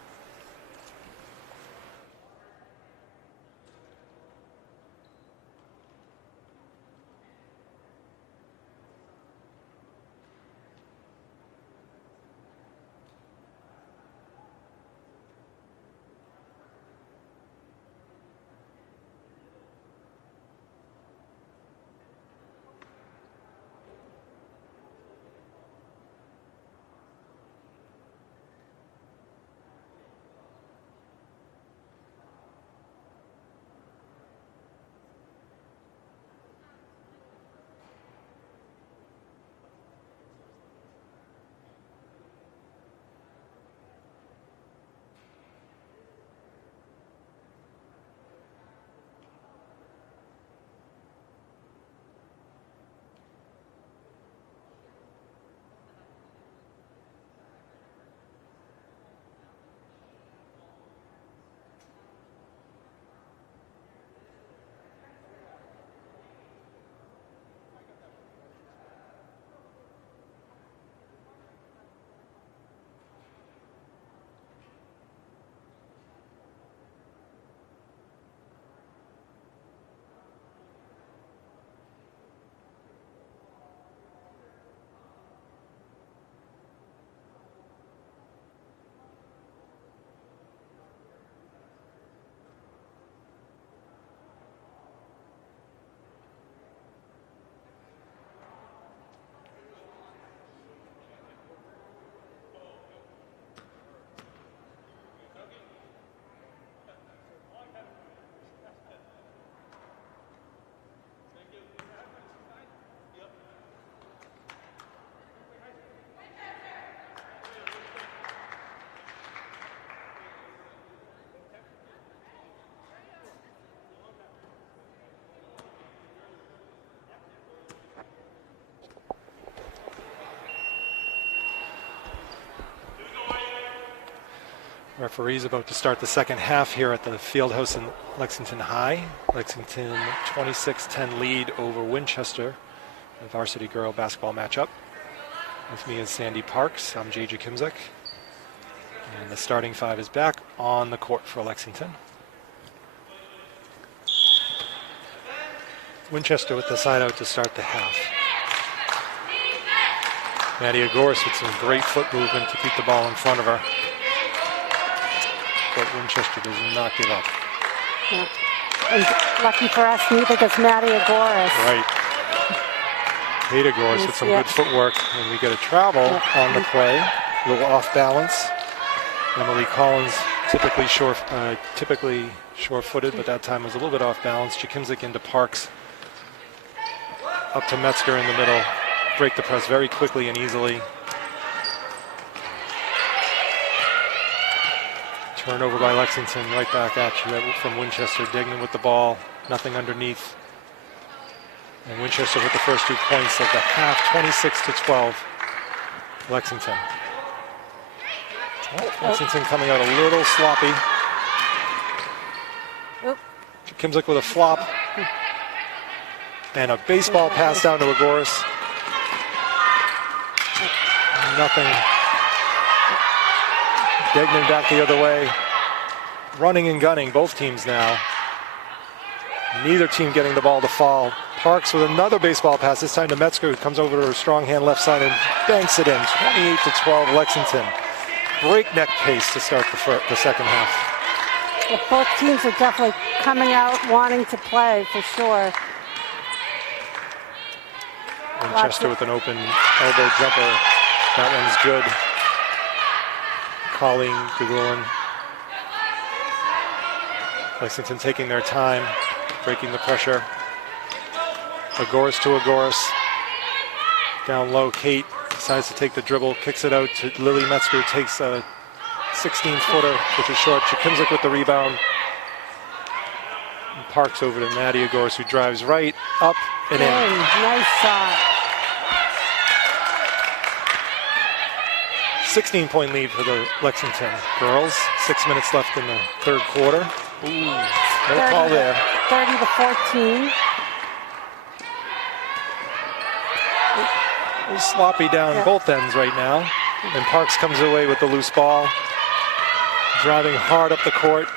Referees about to start the second half here at the Fieldhouse in Lexington High. Lexington 26-10 lead over Winchester, the varsity girl basketball matchup. With me is Sandy Parks. I'm JJ Kimzik. And the starting five is back on the court for Lexington. Winchester with the side out to start the half. Nadia Goris with some great foot movement to keep the ball in front of her. But Winchester does not give up. Yeah. And lucky for us, neither does Nadia Goris. Right. Ada Goris with some good footwork. And we get a travel on the play. A little off balance. Emily Collins, typically sure-footed, but that time was a little bit off balance. Jakimzik into Parks. Up to Metzger in the middle. Break the press very quickly and easily. Turnover by Lexington, right back at you from Winchester. Dignan with the ball, nothing underneath. And Winchester with the first 2 points of the half, 26-12, Lexington. Lexington coming out a little sloppy. Kimzik with a flop. And a baseball pass down to Agoris. Nothing. Degnan back the other way. Running and gunning, both teams now. Neither team getting the ball to fall. Parks with another baseball pass, this time to Metzger, who comes over to her strong hand left side and banks it in. 28-12 Lexington. Breakneck pace to start the second half. Well, both teams are definitely coming out wanting to play, for sure. Winchester with an open elbow jumper. That one's good. Colleen Gagulin. Lexington taking their time, breaking the pressure. Agoris to Agoris. Down low, Kate decides to take the dribble, kicks it out to Lily Metzger, takes a 16-footer, which is short. Jakimzik with the rebound. And Parks over to Nadia Agoris, who drives right, up, and in. Nice shot. 16-point lead for the Lexington girls. 6 minutes left in the third quarter. Ooh, no call there. 30-14. A little sloppy down both ends right now. And Parks comes away with the loose ball. Driving hard up the court.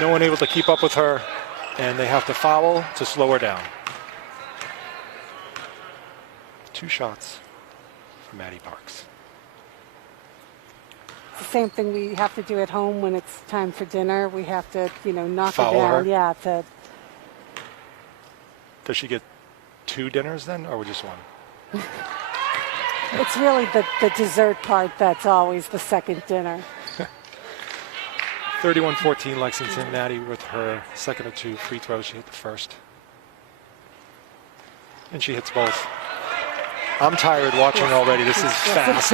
No one able to keep up with her. And they have to foul to slow her down. 2 shots for Maddie Parks. It's the same thing we have to do at home when it's time for dinner. We have to, knock Foul it down. her. Yeah. Does she get 2 dinners then, or just 1? It's really the dessert part that's always the second dinner. 31-14 Lexington. Maddie with her second of 2 free throws. She hit the first. And she hits both. I'm tired watching already. This is fast.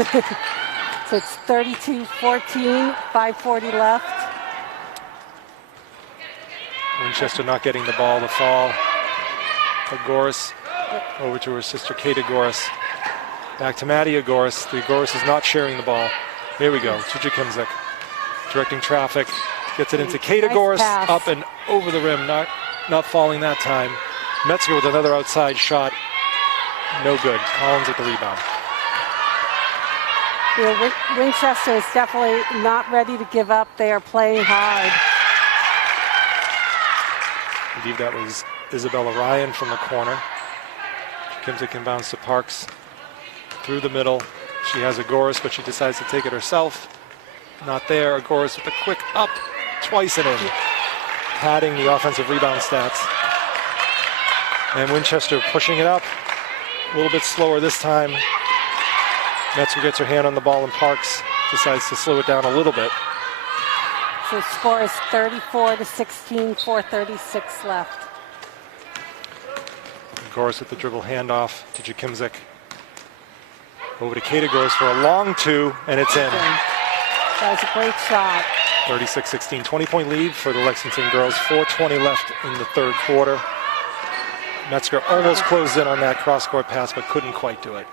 So it's 32-14, 5:40 left. Winchester not getting the ball to fall. Agoris over to her sister Kate Agoris. Back to Maddie Agoris. The Agoris is not sharing the ball. Here we go. To Jakimzik. Directing traffic. Gets it into Kate Agoris. Pass. Up and over the rim. Not falling that time. Metzger with another outside shot. No good. Collins at the rebound. Winchester is definitely not ready to give up. They are playing hard. I believe that was Isabella Ryan from the corner. Kimzik inbounds to Parks. Through the middle. She has Agoris, but she decides to take it herself. Not there. Agoris with a quick up. Twice and in. Padding the offensive rebound stats. And Winchester pushing it up. A little bit slower this time. Metzger gets her hand on the ball and Parks decides to slow it down a little bit. So the score is 34-16, 4:36 left. Agoris with the dribble handoff to Jakimzik. Over to Kate Agoris for a long 2, and it's in. That was a great shot. 36-16, 20-point lead for the Lexington girls. 4:20 left in the third quarter. Metzger almost closed in on that cross-court pass, but couldn't quite do it.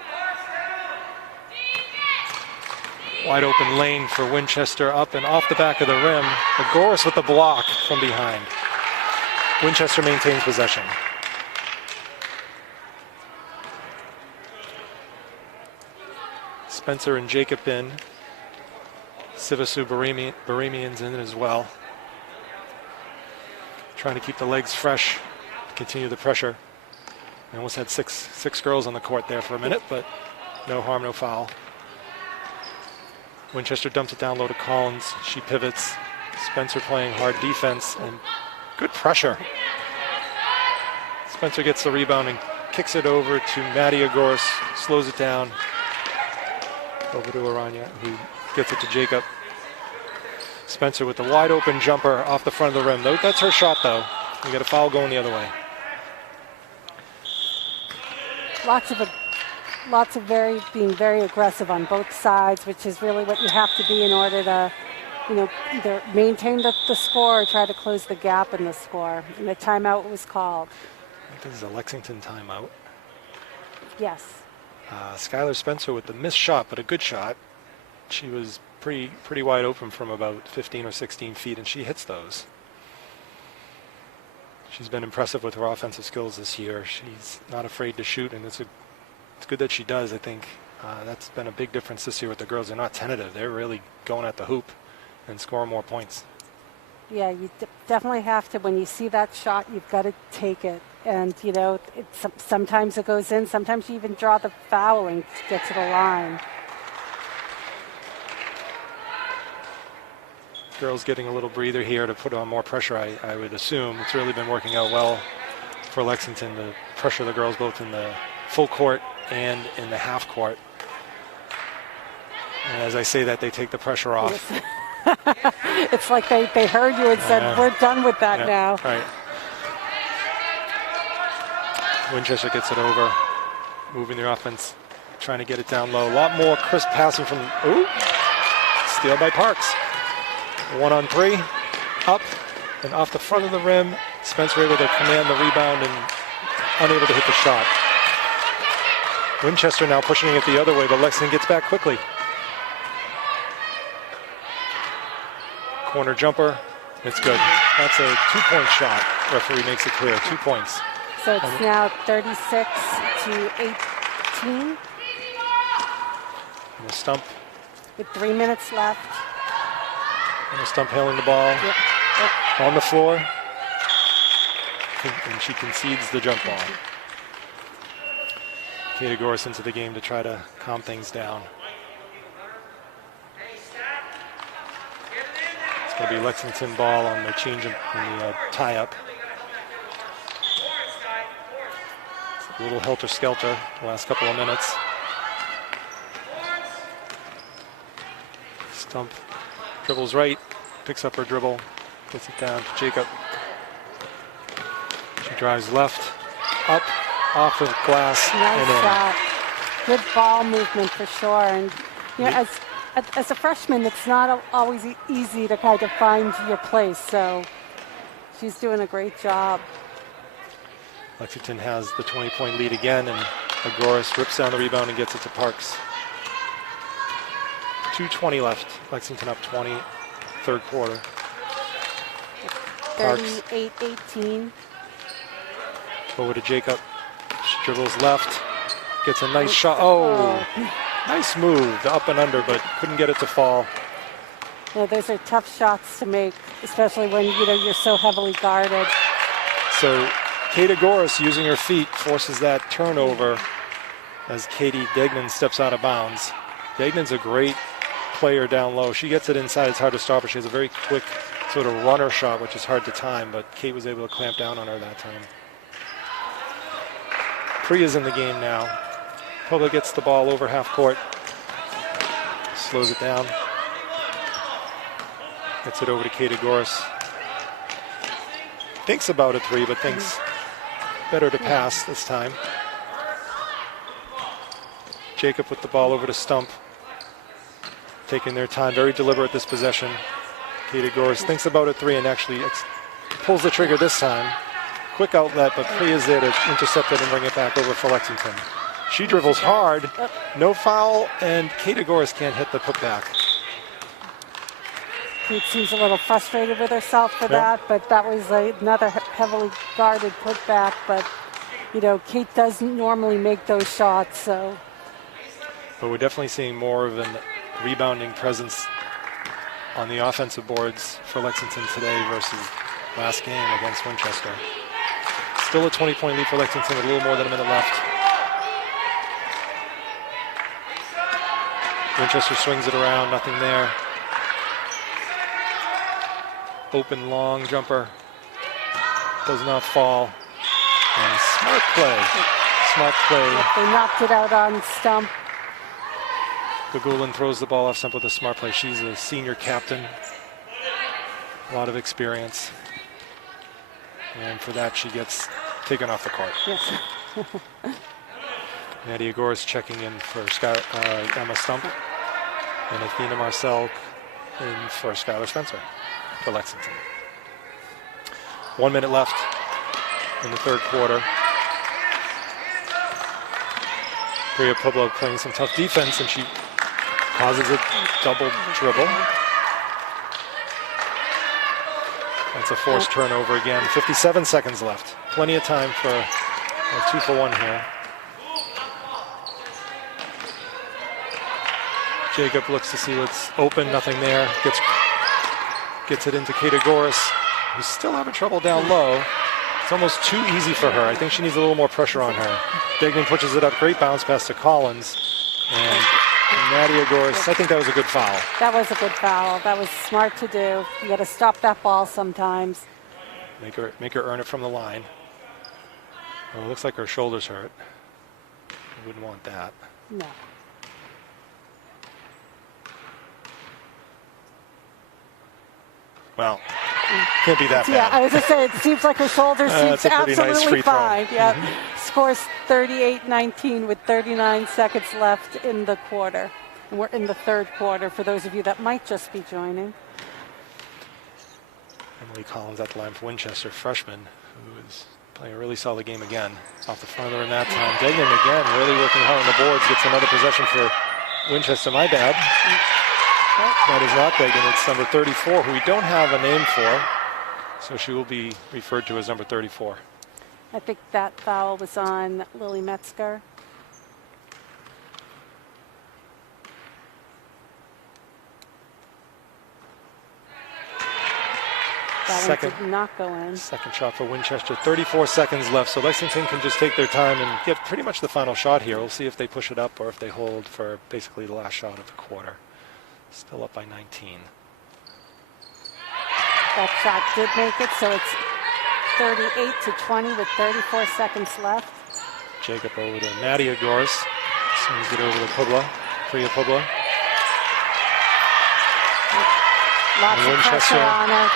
Wide open lane for Winchester, up and off the back of the rim. Agoris with the block from behind. Winchester maintains possession. Spencer and Jacob in. Sivasu Barimian's in as well. Trying to keep the legs fresh, continue the pressure. I almost had six girls on the court there for a minute, but no harm, no foul. Winchester dumps it down low to Collins. She pivots. Spencer playing hard defense and good pressure. Spencer gets the rebound and kicks it over to Maddie Agoris, slows it down. Over to Aranya, who gets it to Jacob. Spencer with the wide open jumper off the front of the rim. That's her shot, though. You got a foul going the other way. Lots of being very aggressive on both sides, which is really what you have to be in order to, either maintain the score or try to close the gap in the score. And the timeout was called. I think this is a Lexington timeout. Yes. Skylar Spencer with the missed shot, but a good shot. She was pretty wide open from about 15 or 16 feet, and she hits those. She's been impressive with her offensive skills this year. She's not afraid to shoot, and it's good that she does. I think that's been a big difference this year with the girls. They're not tentative. They're really going at the hoop and scoring more points. Yeah, you definitely have to. When you see that shot, you've got to take it. And, sometimes it goes in. Sometimes you even draw the foul and get to the line. Girls getting a little breather here to put on more pressure, I would assume. It's really been working out well for Lexington to pressure the girls both in the full court and in the half court. And as I say that, they take the pressure off. Yes. It's like they heard you and said, we're done with that now. Right. Winchester gets it over, moving the offense, trying to get it down low. A lot more crisp passing from, steal by Parks. 1-on-3, up and off the front of the rim. Spencer able to command the rebound and unable to hit the shot. Winchester now pushing it the other way, but Lexington gets back quickly. Corner jumper, it's good. That's a 2-point shot. Referee makes it clear, 2 points. So it's now 36-18. And the Stump. With 3 minutes left. And the Stump hailing the ball on the floor. And she concedes the jump ball. Kate Agoris into the game to try to calm things down. It's going to be Lexington ball on the change in the tie-up. A little helter-skelter the last couple of minutes. Stump dribbles right, picks up her dribble, puts it down to Jacob. She drives left, up, off the glass, nice and in. Shot. Good ball movement for sure. And as a freshman, it's not always easy to kind of find your place. So she's doing a great job. Lexington has the 20-point lead again, and Agoris rips down the rebound and gets it to Parks. 2:20 left. Lexington up 20, third quarter. 38-18. Over to Jacob. She dribbles left. Gets a nice shot. Oh, nice move. The up and under, but couldn't get it to fall. Yeah, those are tough shots to make, especially when you're so heavily guarded. So Kate Agoris, using her feet, forces that turnover as Katie Degnan steps out of bounds. Degnan's a great player down low. She gets it inside. It's hard to stop her. She has a very quick sort of runner shot, which is hard to time, but Kate was able to clamp down on her that time. Priya's in the game now. Public gets the ball over half court. Slows it down. Gets it over to Kate Agoris. Thinks about a three, but thinks better to pass this time. Jacob with the ball over to Stump. Taking their time, very deliberate this possession. Kate Agoris thinks about a three and actually pulls the trigger this time. Quick outlet, but Priya's there to intercept it and bring it back over for Lexington. She dribbles hard. No foul, and Kate Agoris can't hit the putback. Kate seems a little frustrated with herself for that, but that was another heavily guarded putback. But, you know, Kate doesn't normally make those shots, so. But we're definitely seeing more of a rebounding presence on the offensive boards for Lexington today versus last game against Winchester. Still a 20-point lead for Lexington with a little more than a minute left. Winchester swings it around, nothing there. Open long jumper. Does not fall. And smart play. Smart play. They knocked it out on stump. Gagulin throws the ball off stump with a smart play. She's a senior captain. A lot of experience. And for that, she gets taken off the court. Yes. Nadia Goris checking in for Emma Stump. And Athena Marcel in for Skylar Spencer for Lexington. 1 minute left in the third quarter. Priya Pueblo playing some tough defense, and she causes a double dribble. That's a forced turnover again. 57 seconds left. Plenty of time for a 2-for-1 here. Jacob looks to see what's open. Nothing there. Gets it into Kate Agoris, who's still having trouble down low. It's almost too easy for her. I think she needs a little more pressure on her. Degnan pushes it up. Great bounce pass to Collins. And Nadia Goris, I think that was a good foul. That was a good foul. That was smart to do. You got to stop that ball sometimes. Make her earn it from the line. Oh, it looks like her shoulder's hurt. I wouldn't want that. No. Well, can't be that bad. Yeah, I was going to say, it seems like her shoulder seems absolutely fine. Yeah. Scores 38-19 with 39 seconds left in the quarter. And we're in the third quarter for those of you that might just be joining. Emily Collins at the line for Winchester, freshman, who is playing a really solid game again. Off the front of her in that time. Degnan again, really working hard on the boards, gets another possession for Winchester. My bad. That is not Degnan, it's number 34, who we don't have a name for. So she will be referred to as number 34. I think that foul was on Lily Metzger. That one did not go in. Second shot for Winchester. 34 seconds left, so Lexington can just take their time and get pretty much the final shot here. We'll see if they push it up or if they hold for basically the last shot of the quarter. Still up by 19. That shot did make it, so it's 38-20 with 34 seconds left. Jacob over to Nadia Goris. Swings it over to Pueblo. Priya Pueblo. Lots of pressure on her.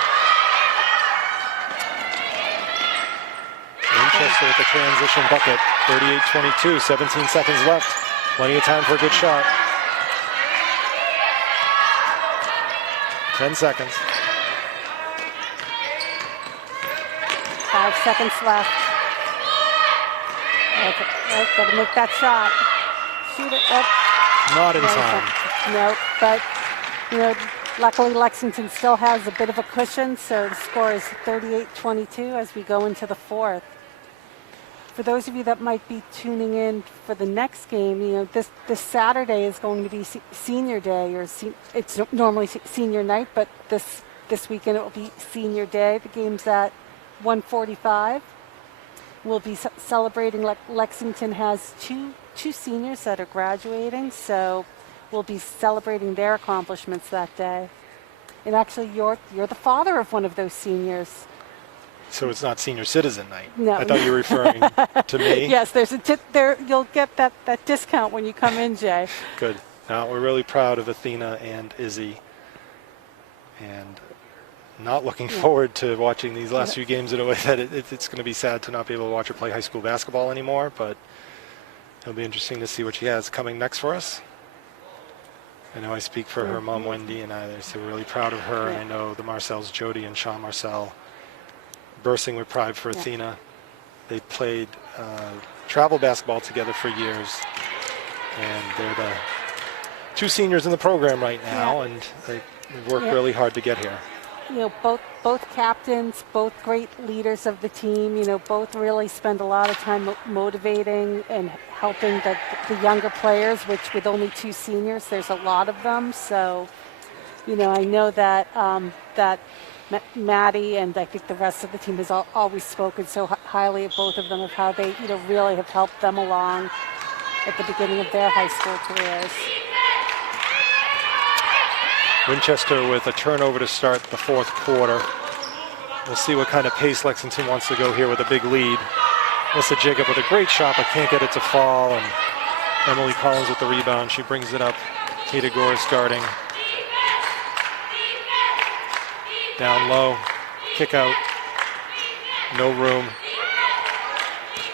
Winchester with the transition bucket. 38-22, 17 seconds left. Plenty of time for a good shot. 10 seconds. 5 seconds left. Okay, got to make that shot. Shoot it up. Not in time. No, but, you know, luckily Lexington still has a bit of a cushion, so the score is 38-22 as we go into the fourth. For those of you that might be tuning in for the next game, you know, this Saturday is going to be senior day, or it's normally senior night, but this weekend it will be senior day. The game's at 1:45. We'll be celebrating. Lexington has two seniors that are graduating, so we'll be celebrating their accomplishments that day. And actually, you're the father of one of those seniors. So it's not senior citizen night. No. I thought you were referring to me. Yes, there's there. You'll get that discount when you come in, Jay. Good. We're really proud of Athena and Izzy, and not looking forward to watching these last few games in a way that it's going to be sad to not be able to watch her play high school basketball anymore, but it'll be interesting to see what she has coming next for us. I know I speak for her mom, Wendy, and I, so we're really proud of her. And I know the Marcels, Jody and Sean Marcel, bursting with pride for Athena. They played travel basketball together for years, and they're the two seniors in the program right now, and they've worked really hard to get here. You know, both captains, both great leaders of the team. You know, both really spend a lot of time motivating and helping the younger players, which with only two seniors, there's a lot of them. So, you know, I know that that Maddie and I think the rest of the team has always spoken so highly of both of them, of how they, you know, really have helped them along at the beginning of their high school careers. Winchester with a turnover to start the fourth quarter. We'll see what kind of pace Lexington wants to go here with a big lead. Melissa Jacob with a great shot, but can't get it to fall, and Emily Collins with the rebound. She brings it up. Tata Goris guarding. Down low, kick out, no room.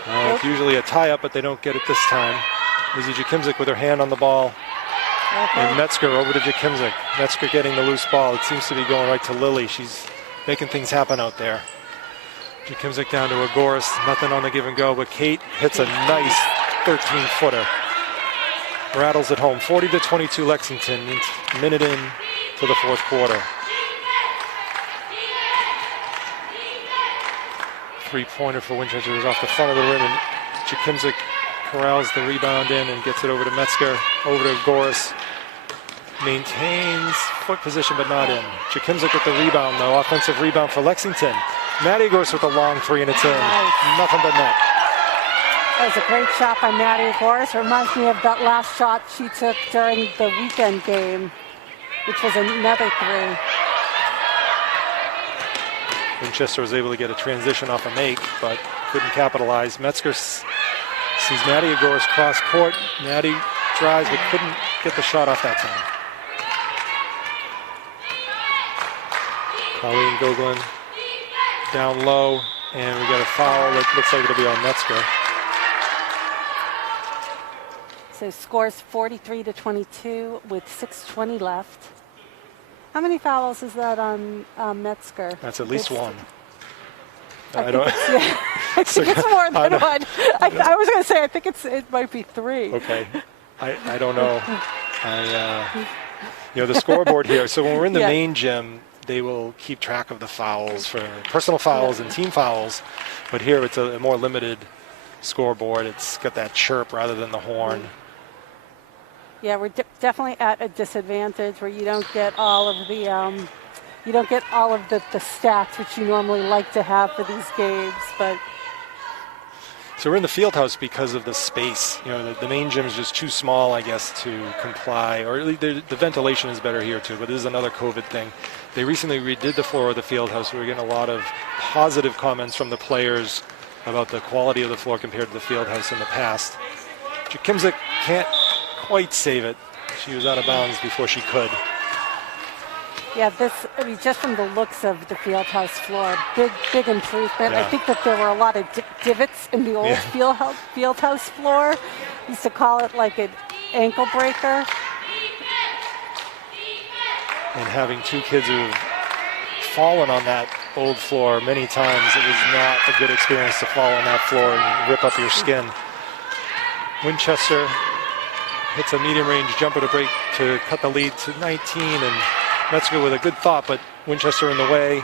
It's usually a tie-up, but they don't get it this time. Lizzie Jakimzik with her hand on the ball. And Metzger over to Jakimzik. Metzger getting the loose ball. It seems to be going right to Lily. She's making things happen out there. Jakimzik down to Agoris. Nothing on the give and go, but Kate hits a nice 13-footer. Rattles it home. 40-22 Lexington. Minute in to the fourth quarter. Three-pointer for Winchester is off the front of the rim, and Jakimzik corrals the rebound in and gets it over to Metzger, over to Goris. Maintains foot position, but not in. Jakimzik with the rebound, though. Offensive rebound for Lexington. Maddie Goris with a long three, and it's in. Nothing but net. That was a great shot by Maddie Goris. Reminds me of that last shot she took during the weekend game, which was another three. Winchester was able to get a transition off a make, but couldn't capitalize. Metzger sees Maddie Agoris cross court. Maddie drives, but couldn't get the shot off that time. Colleen Goglin down low, and we got a foul that looks like it'll be on Metzger. So scores 43-22 with 6:20 left. How many fouls is that on Metzger? That's at least one. I think it's more than one. I was going to say, I think it might be three. Okay. I don't know. You know, the scoreboard here. So when we're in the main gym, they will keep track of the fouls for personal fouls and team fouls. But here it's a more limited scoreboard. It's got that chirp rather than the horn. Yeah, we're definitely at a disadvantage where you don't get all of the the stats which you normally like to have for these games. But so we're in the field house because of the space. You know, the main gym is just too small, I guess, to comply. Or at least the ventilation is better here too. But this is another COVID thing. They recently redid the floor of the field house. We're getting a lot of positive comments from the players about the quality of the floor compared to the field house in the past. Jakimzik can't quite save it. She was out of bounds before she could. Yeah, just from the looks of the field house floor, big improvement. Yeah. I think that there were a lot of divots in the old field house floor. Used to call it like an ankle breaker. And having two kids who've fallen on that old floor many times, it was not a good experience to fall on that floor and rip up your skin. Winchester hits a medium-range jumper to cut the lead to 19, and Metzger with a good thought, but Winchester in the way.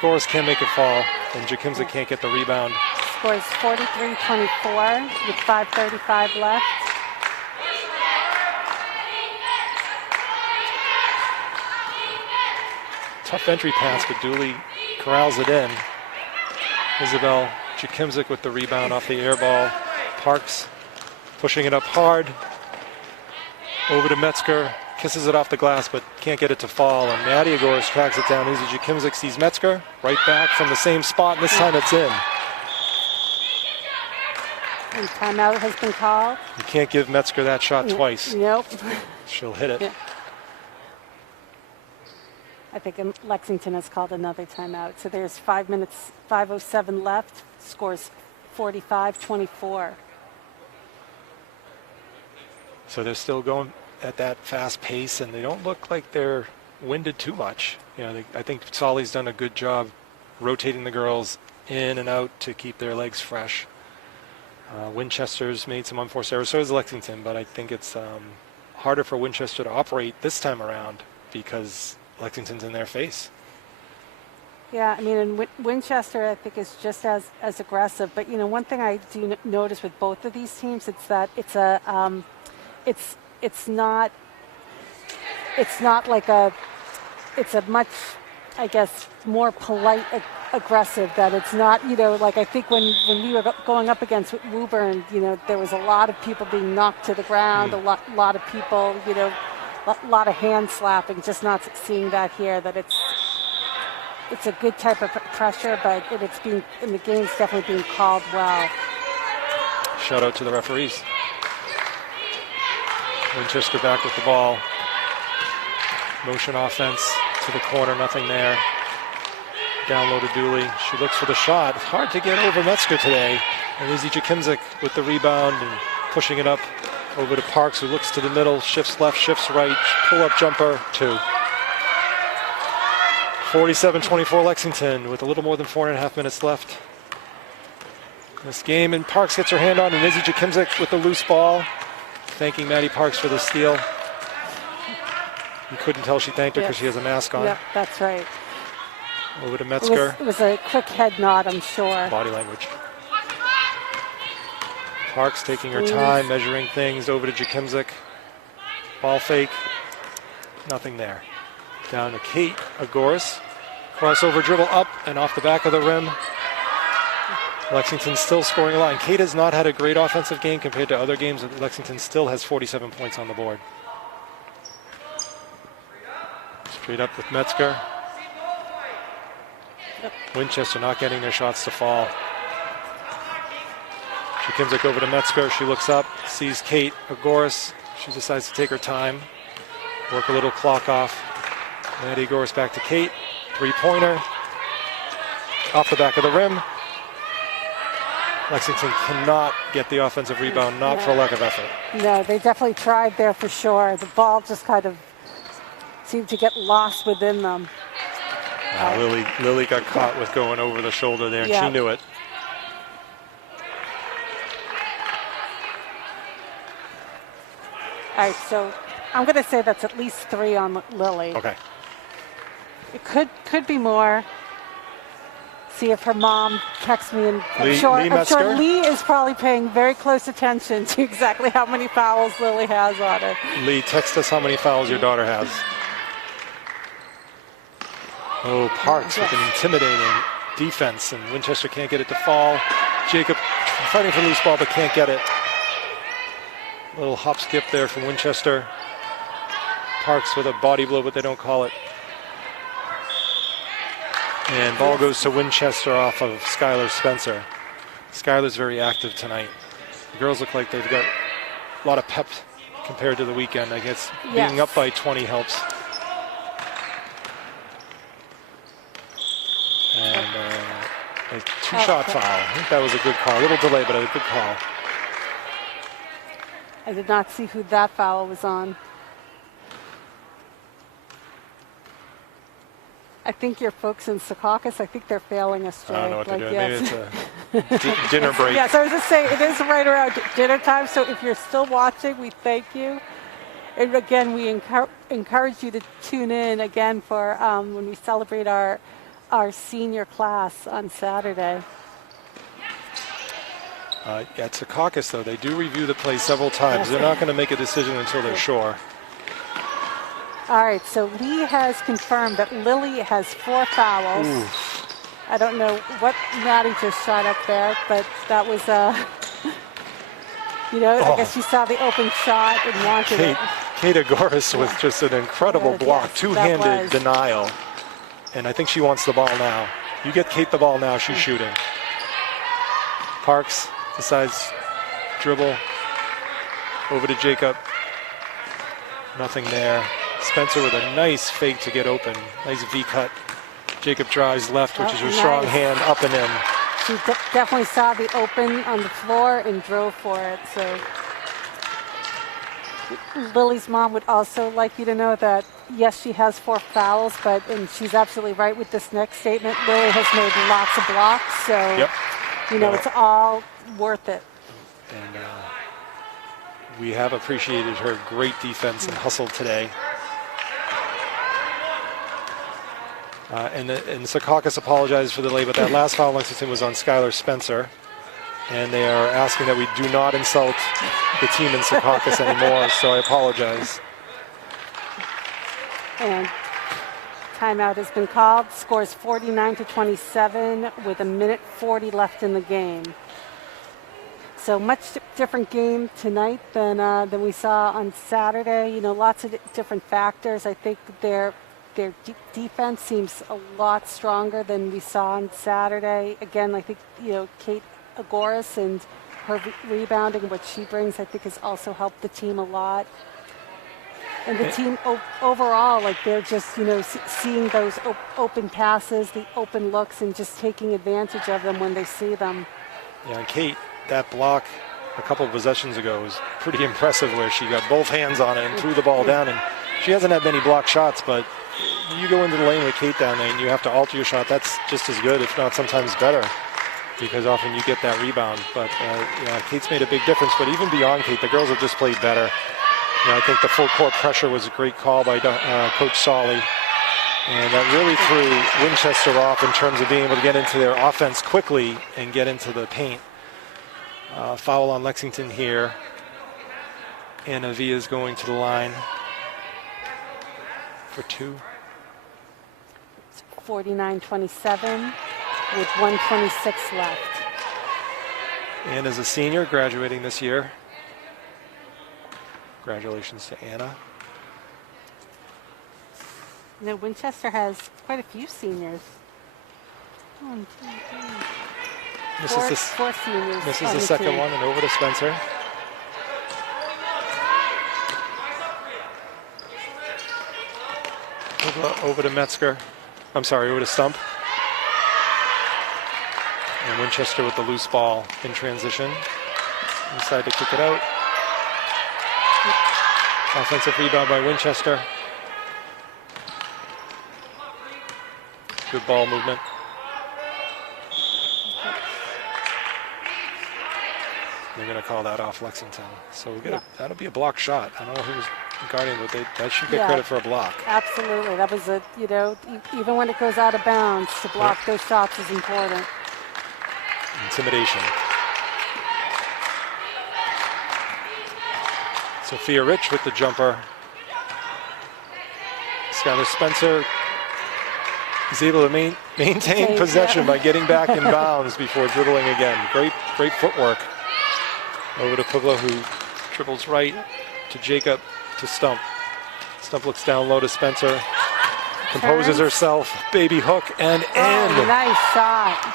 Goris can't make it fall, and Jakimzik can't get the rebound. Scores 43-24 with 5:35 left. Tough entry pass, but Dooley corrals it in. Isabel Jakimzik with the rebound off the air ball. Parks pushing it up hard. Over to Metzger, kisses it off the glass, but can't get it to fall. And Maddie Agoris tracks it down. Izzy Jakimzik sees Metzger, right back from the same spot, and this time it's in. And timeout has been called. You can't give Metzger that shot twice. Nope. She'll hit it. Yeah. I think Lexington has called another timeout. So there's 5 minutes, 5:07 left. Scores 45-24. So they're still going at that fast pace, and they don't look like they're winded too much. You know, I think Solly's done a good job rotating the girls in and out to keep their legs fresh. Winchester's made some unforced errors, so is Lexington, but I think it's harder for Winchester to operate this time around because Lexington's in their face. Yeah, I mean, and Winchester, I think, is just as aggressive. But you know, one thing I do notice with both of these teams, it's that it's not like it's a much, I guess, more polite aggressive. That it's not, you know, like I think when we were going up against Woburn, you know, there was a lot of people being knocked to the ground, a lot of people, you know, a lot of hand slapping. Just not seeing that here. That it's a good type of pressure, but it's being, and the game's definitely being called well. Shout out to the referees. Winchester back with the ball. Motion offense to the corner, nothing there. Downloaded Dooley. She looks for the shot. It's hard to get over Metzger today. And Izzy Jakimzik with the rebound and pushing it up over to Parks, who looks to the middle, shifts left, shifts right, pull-up jumper, 2. 47-24 Lexington with a little more than 4.5 minutes left. This game, and Parks gets her hand on, and Izzy Jakimzik with the loose ball, thanking Maddie Parks for the steal. You couldn't tell she thanked her because she has a mask on. Yep, that's right. Over to Metzger. It was a quick head nod, I'm sure. Body language. Parks taking her time, measuring things. Over to Jakimzik. Ball fake. Nothing there. Down to Kate Agoris. Crossover dribble up and off the back of the rim. Lexington still scoring a lot. And Kate has not had a great offensive game compared to other games. Lexington still has 47 points on the board. Straight up with Metzger. Winchester not getting their shots to fall. Jakimzik over to Metzger. She looks up, sees Kate Agoris. She decides to take her time, work a little clock off. Maddie Agoris back to Kate. Three-pointer. Off the back of the rim. Lexington cannot get the offensive rebound, not for lack of effort. No, they definitely tried there for sure. The ball just kind of seemed to get lost within them. Lily got caught with going over the shoulder there, and she knew it. All right, so I'm going to say that's at least 3 on Lily. Okay. It could be more. See if her mom texts me, and I'm Lee sure Lee is probably paying very close attention to exactly how many fouls Lily has on her. Lee, text us how many fouls your daughter has. Oh, Parks with an intimidating defense, and Winchester can't get it to fall. Jacob fighting for the loose ball, but can't get it. Little hop skip there from Winchester. Parks with a body blow, but they don't call it. And ball goes to Winchester off of Skylar Spencer. Skylar's very active tonight. The girls look like they've got a lot of pep compared to the weekend. I guess being up by 20 helps. And a 2-shot foul. I think that was a good call. A little delay, but a good call. I did not see who that foul was on. I think your folks in Secaucus, I think they're failing us, Jay. I don't know what they're doing. Yes. Maybe it's a dinner break. Yes, I was just saying, it is right around dinner time, so if you're still watching, we thank you. And again, we encourage you to tune in again for when we celebrate our senior class on Saturday. At Secaucus, though, they do review the play several times. Yes. They're not going to make a decision until they're sure. All right, so Lee has confirmed that Lily has 4 fouls. Ooh. I don't know what Maddie just shot up there, but that was, I guess she saw the open shot and wanted it. Kate Agoris with just an incredible block, two-handed denial. And I think she wants the ball now. You get Kate the ball now, she's shooting. Parks decides dribble over to Jacob. Nothing there. Spencer with a nice fake to get open. Nice V-cut. Jacob drives left, which is her strong hand, up and in. She definitely saw the open on the floor and drove for it. So Lily's mom would also like you to know that, yes, she has 4 fouls, and she's absolutely right with this next statement. Lily has made lots of blocks, so, Yep. it's all worth it. And we have appreciated her great defense and hustle today. And Secaucus apologized for the delay, but that last foul Lexington was on Skylar Spencer. And they are asking that we do not insult the team in Secaucus anymore, so I apologize. And timeout has been called. Scores 49-27 with 1:40 left in the game. So much different game tonight than we saw on Saturday. Lots of different factors. I think their defense seems a lot stronger than we saw on Saturday. Again, I think Kate Agoras and her rebounding, what she brings, I think has also helped the team a lot. And the team overall, they're just seeing those open passes, the open looks, and just taking advantage of them when they see them. Yeah, and Kate, that block a couple of possessions ago was pretty impressive, where she got both hands on it and threw the ball down. And she hasn't had many block shots, but you go into the lane with Kate down there and you have to alter your shot. That's just as good, if not sometimes better, because often you get that rebound. But Kate's made a big difference. But even beyond Kate, the girls have just played better. I think the full court pressure was a great call by Coach Solly. And that really threw Winchester off in terms of being able to get into their offense quickly and get into the paint. Foul on Lexington here. Anna V is going to the line for 2. 49-27 with 1:26 left. Anna's a senior, graduating this year. Congratulations to Anna. Winchester has quite a few seniors. 1, 2, 3. Four seniors. This is the second team. one, and over to Spencer. Over to Metzger. I'm sorry, over to Stump. And Winchester with the loose ball in transition. Inside to kick it out. Offensive rebound by Winchester. Good ball movement. They're going to call that off Lexington. So we'll get that'll be a block shot. I don't know who was guarding, but that should get credit for a block. Absolutely. That was even when it goes out of bounds, to block those shots is important. Intimidation. Sophia Rich with the jumper. Skylar Spencer is able to maintain possession by getting back in bounds before dribbling again. Great footwork. Over to Pugla, who dribbles right to Jacob to Stump. Stump looks down low to Spencer. Composes herself. Baby hook and in. Oh, nice shot.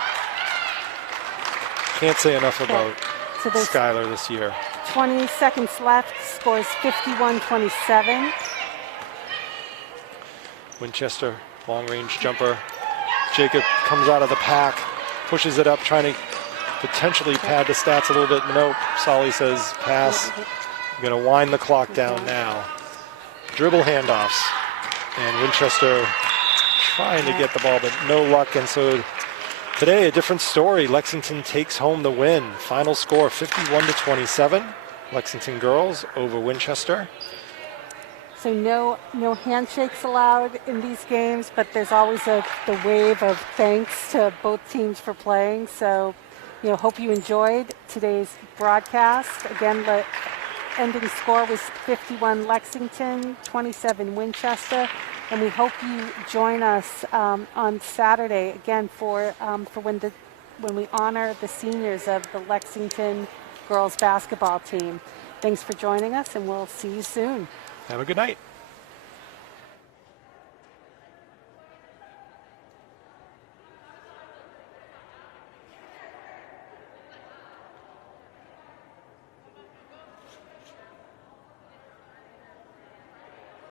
Can't say enough about Skylar this year. 20 seconds left. Scores 51-27. Winchester, long-range jumper. Jacob comes out of the pack, pushes it up, trying to potentially pad the stats a little bit. Nope. Solly says pass. I'm going to wind the clock down now. Dribble handoffs. And Winchester trying to get the ball, but no luck. And so today, a different story. Lexington takes home the win. Final score 51-27. Lexington girls over Winchester. So no handshakes allowed in these games, but there's always the wave of thanks to both teams for playing. So, hope you enjoyed today's broadcast. Again, the ending score was 51 Lexington, 27 Winchester, and we hope you join us on Saturday again for when we honor the seniors of the Lexington girls basketball team. Thanks for joining us, and we'll see you soon. Have a good night.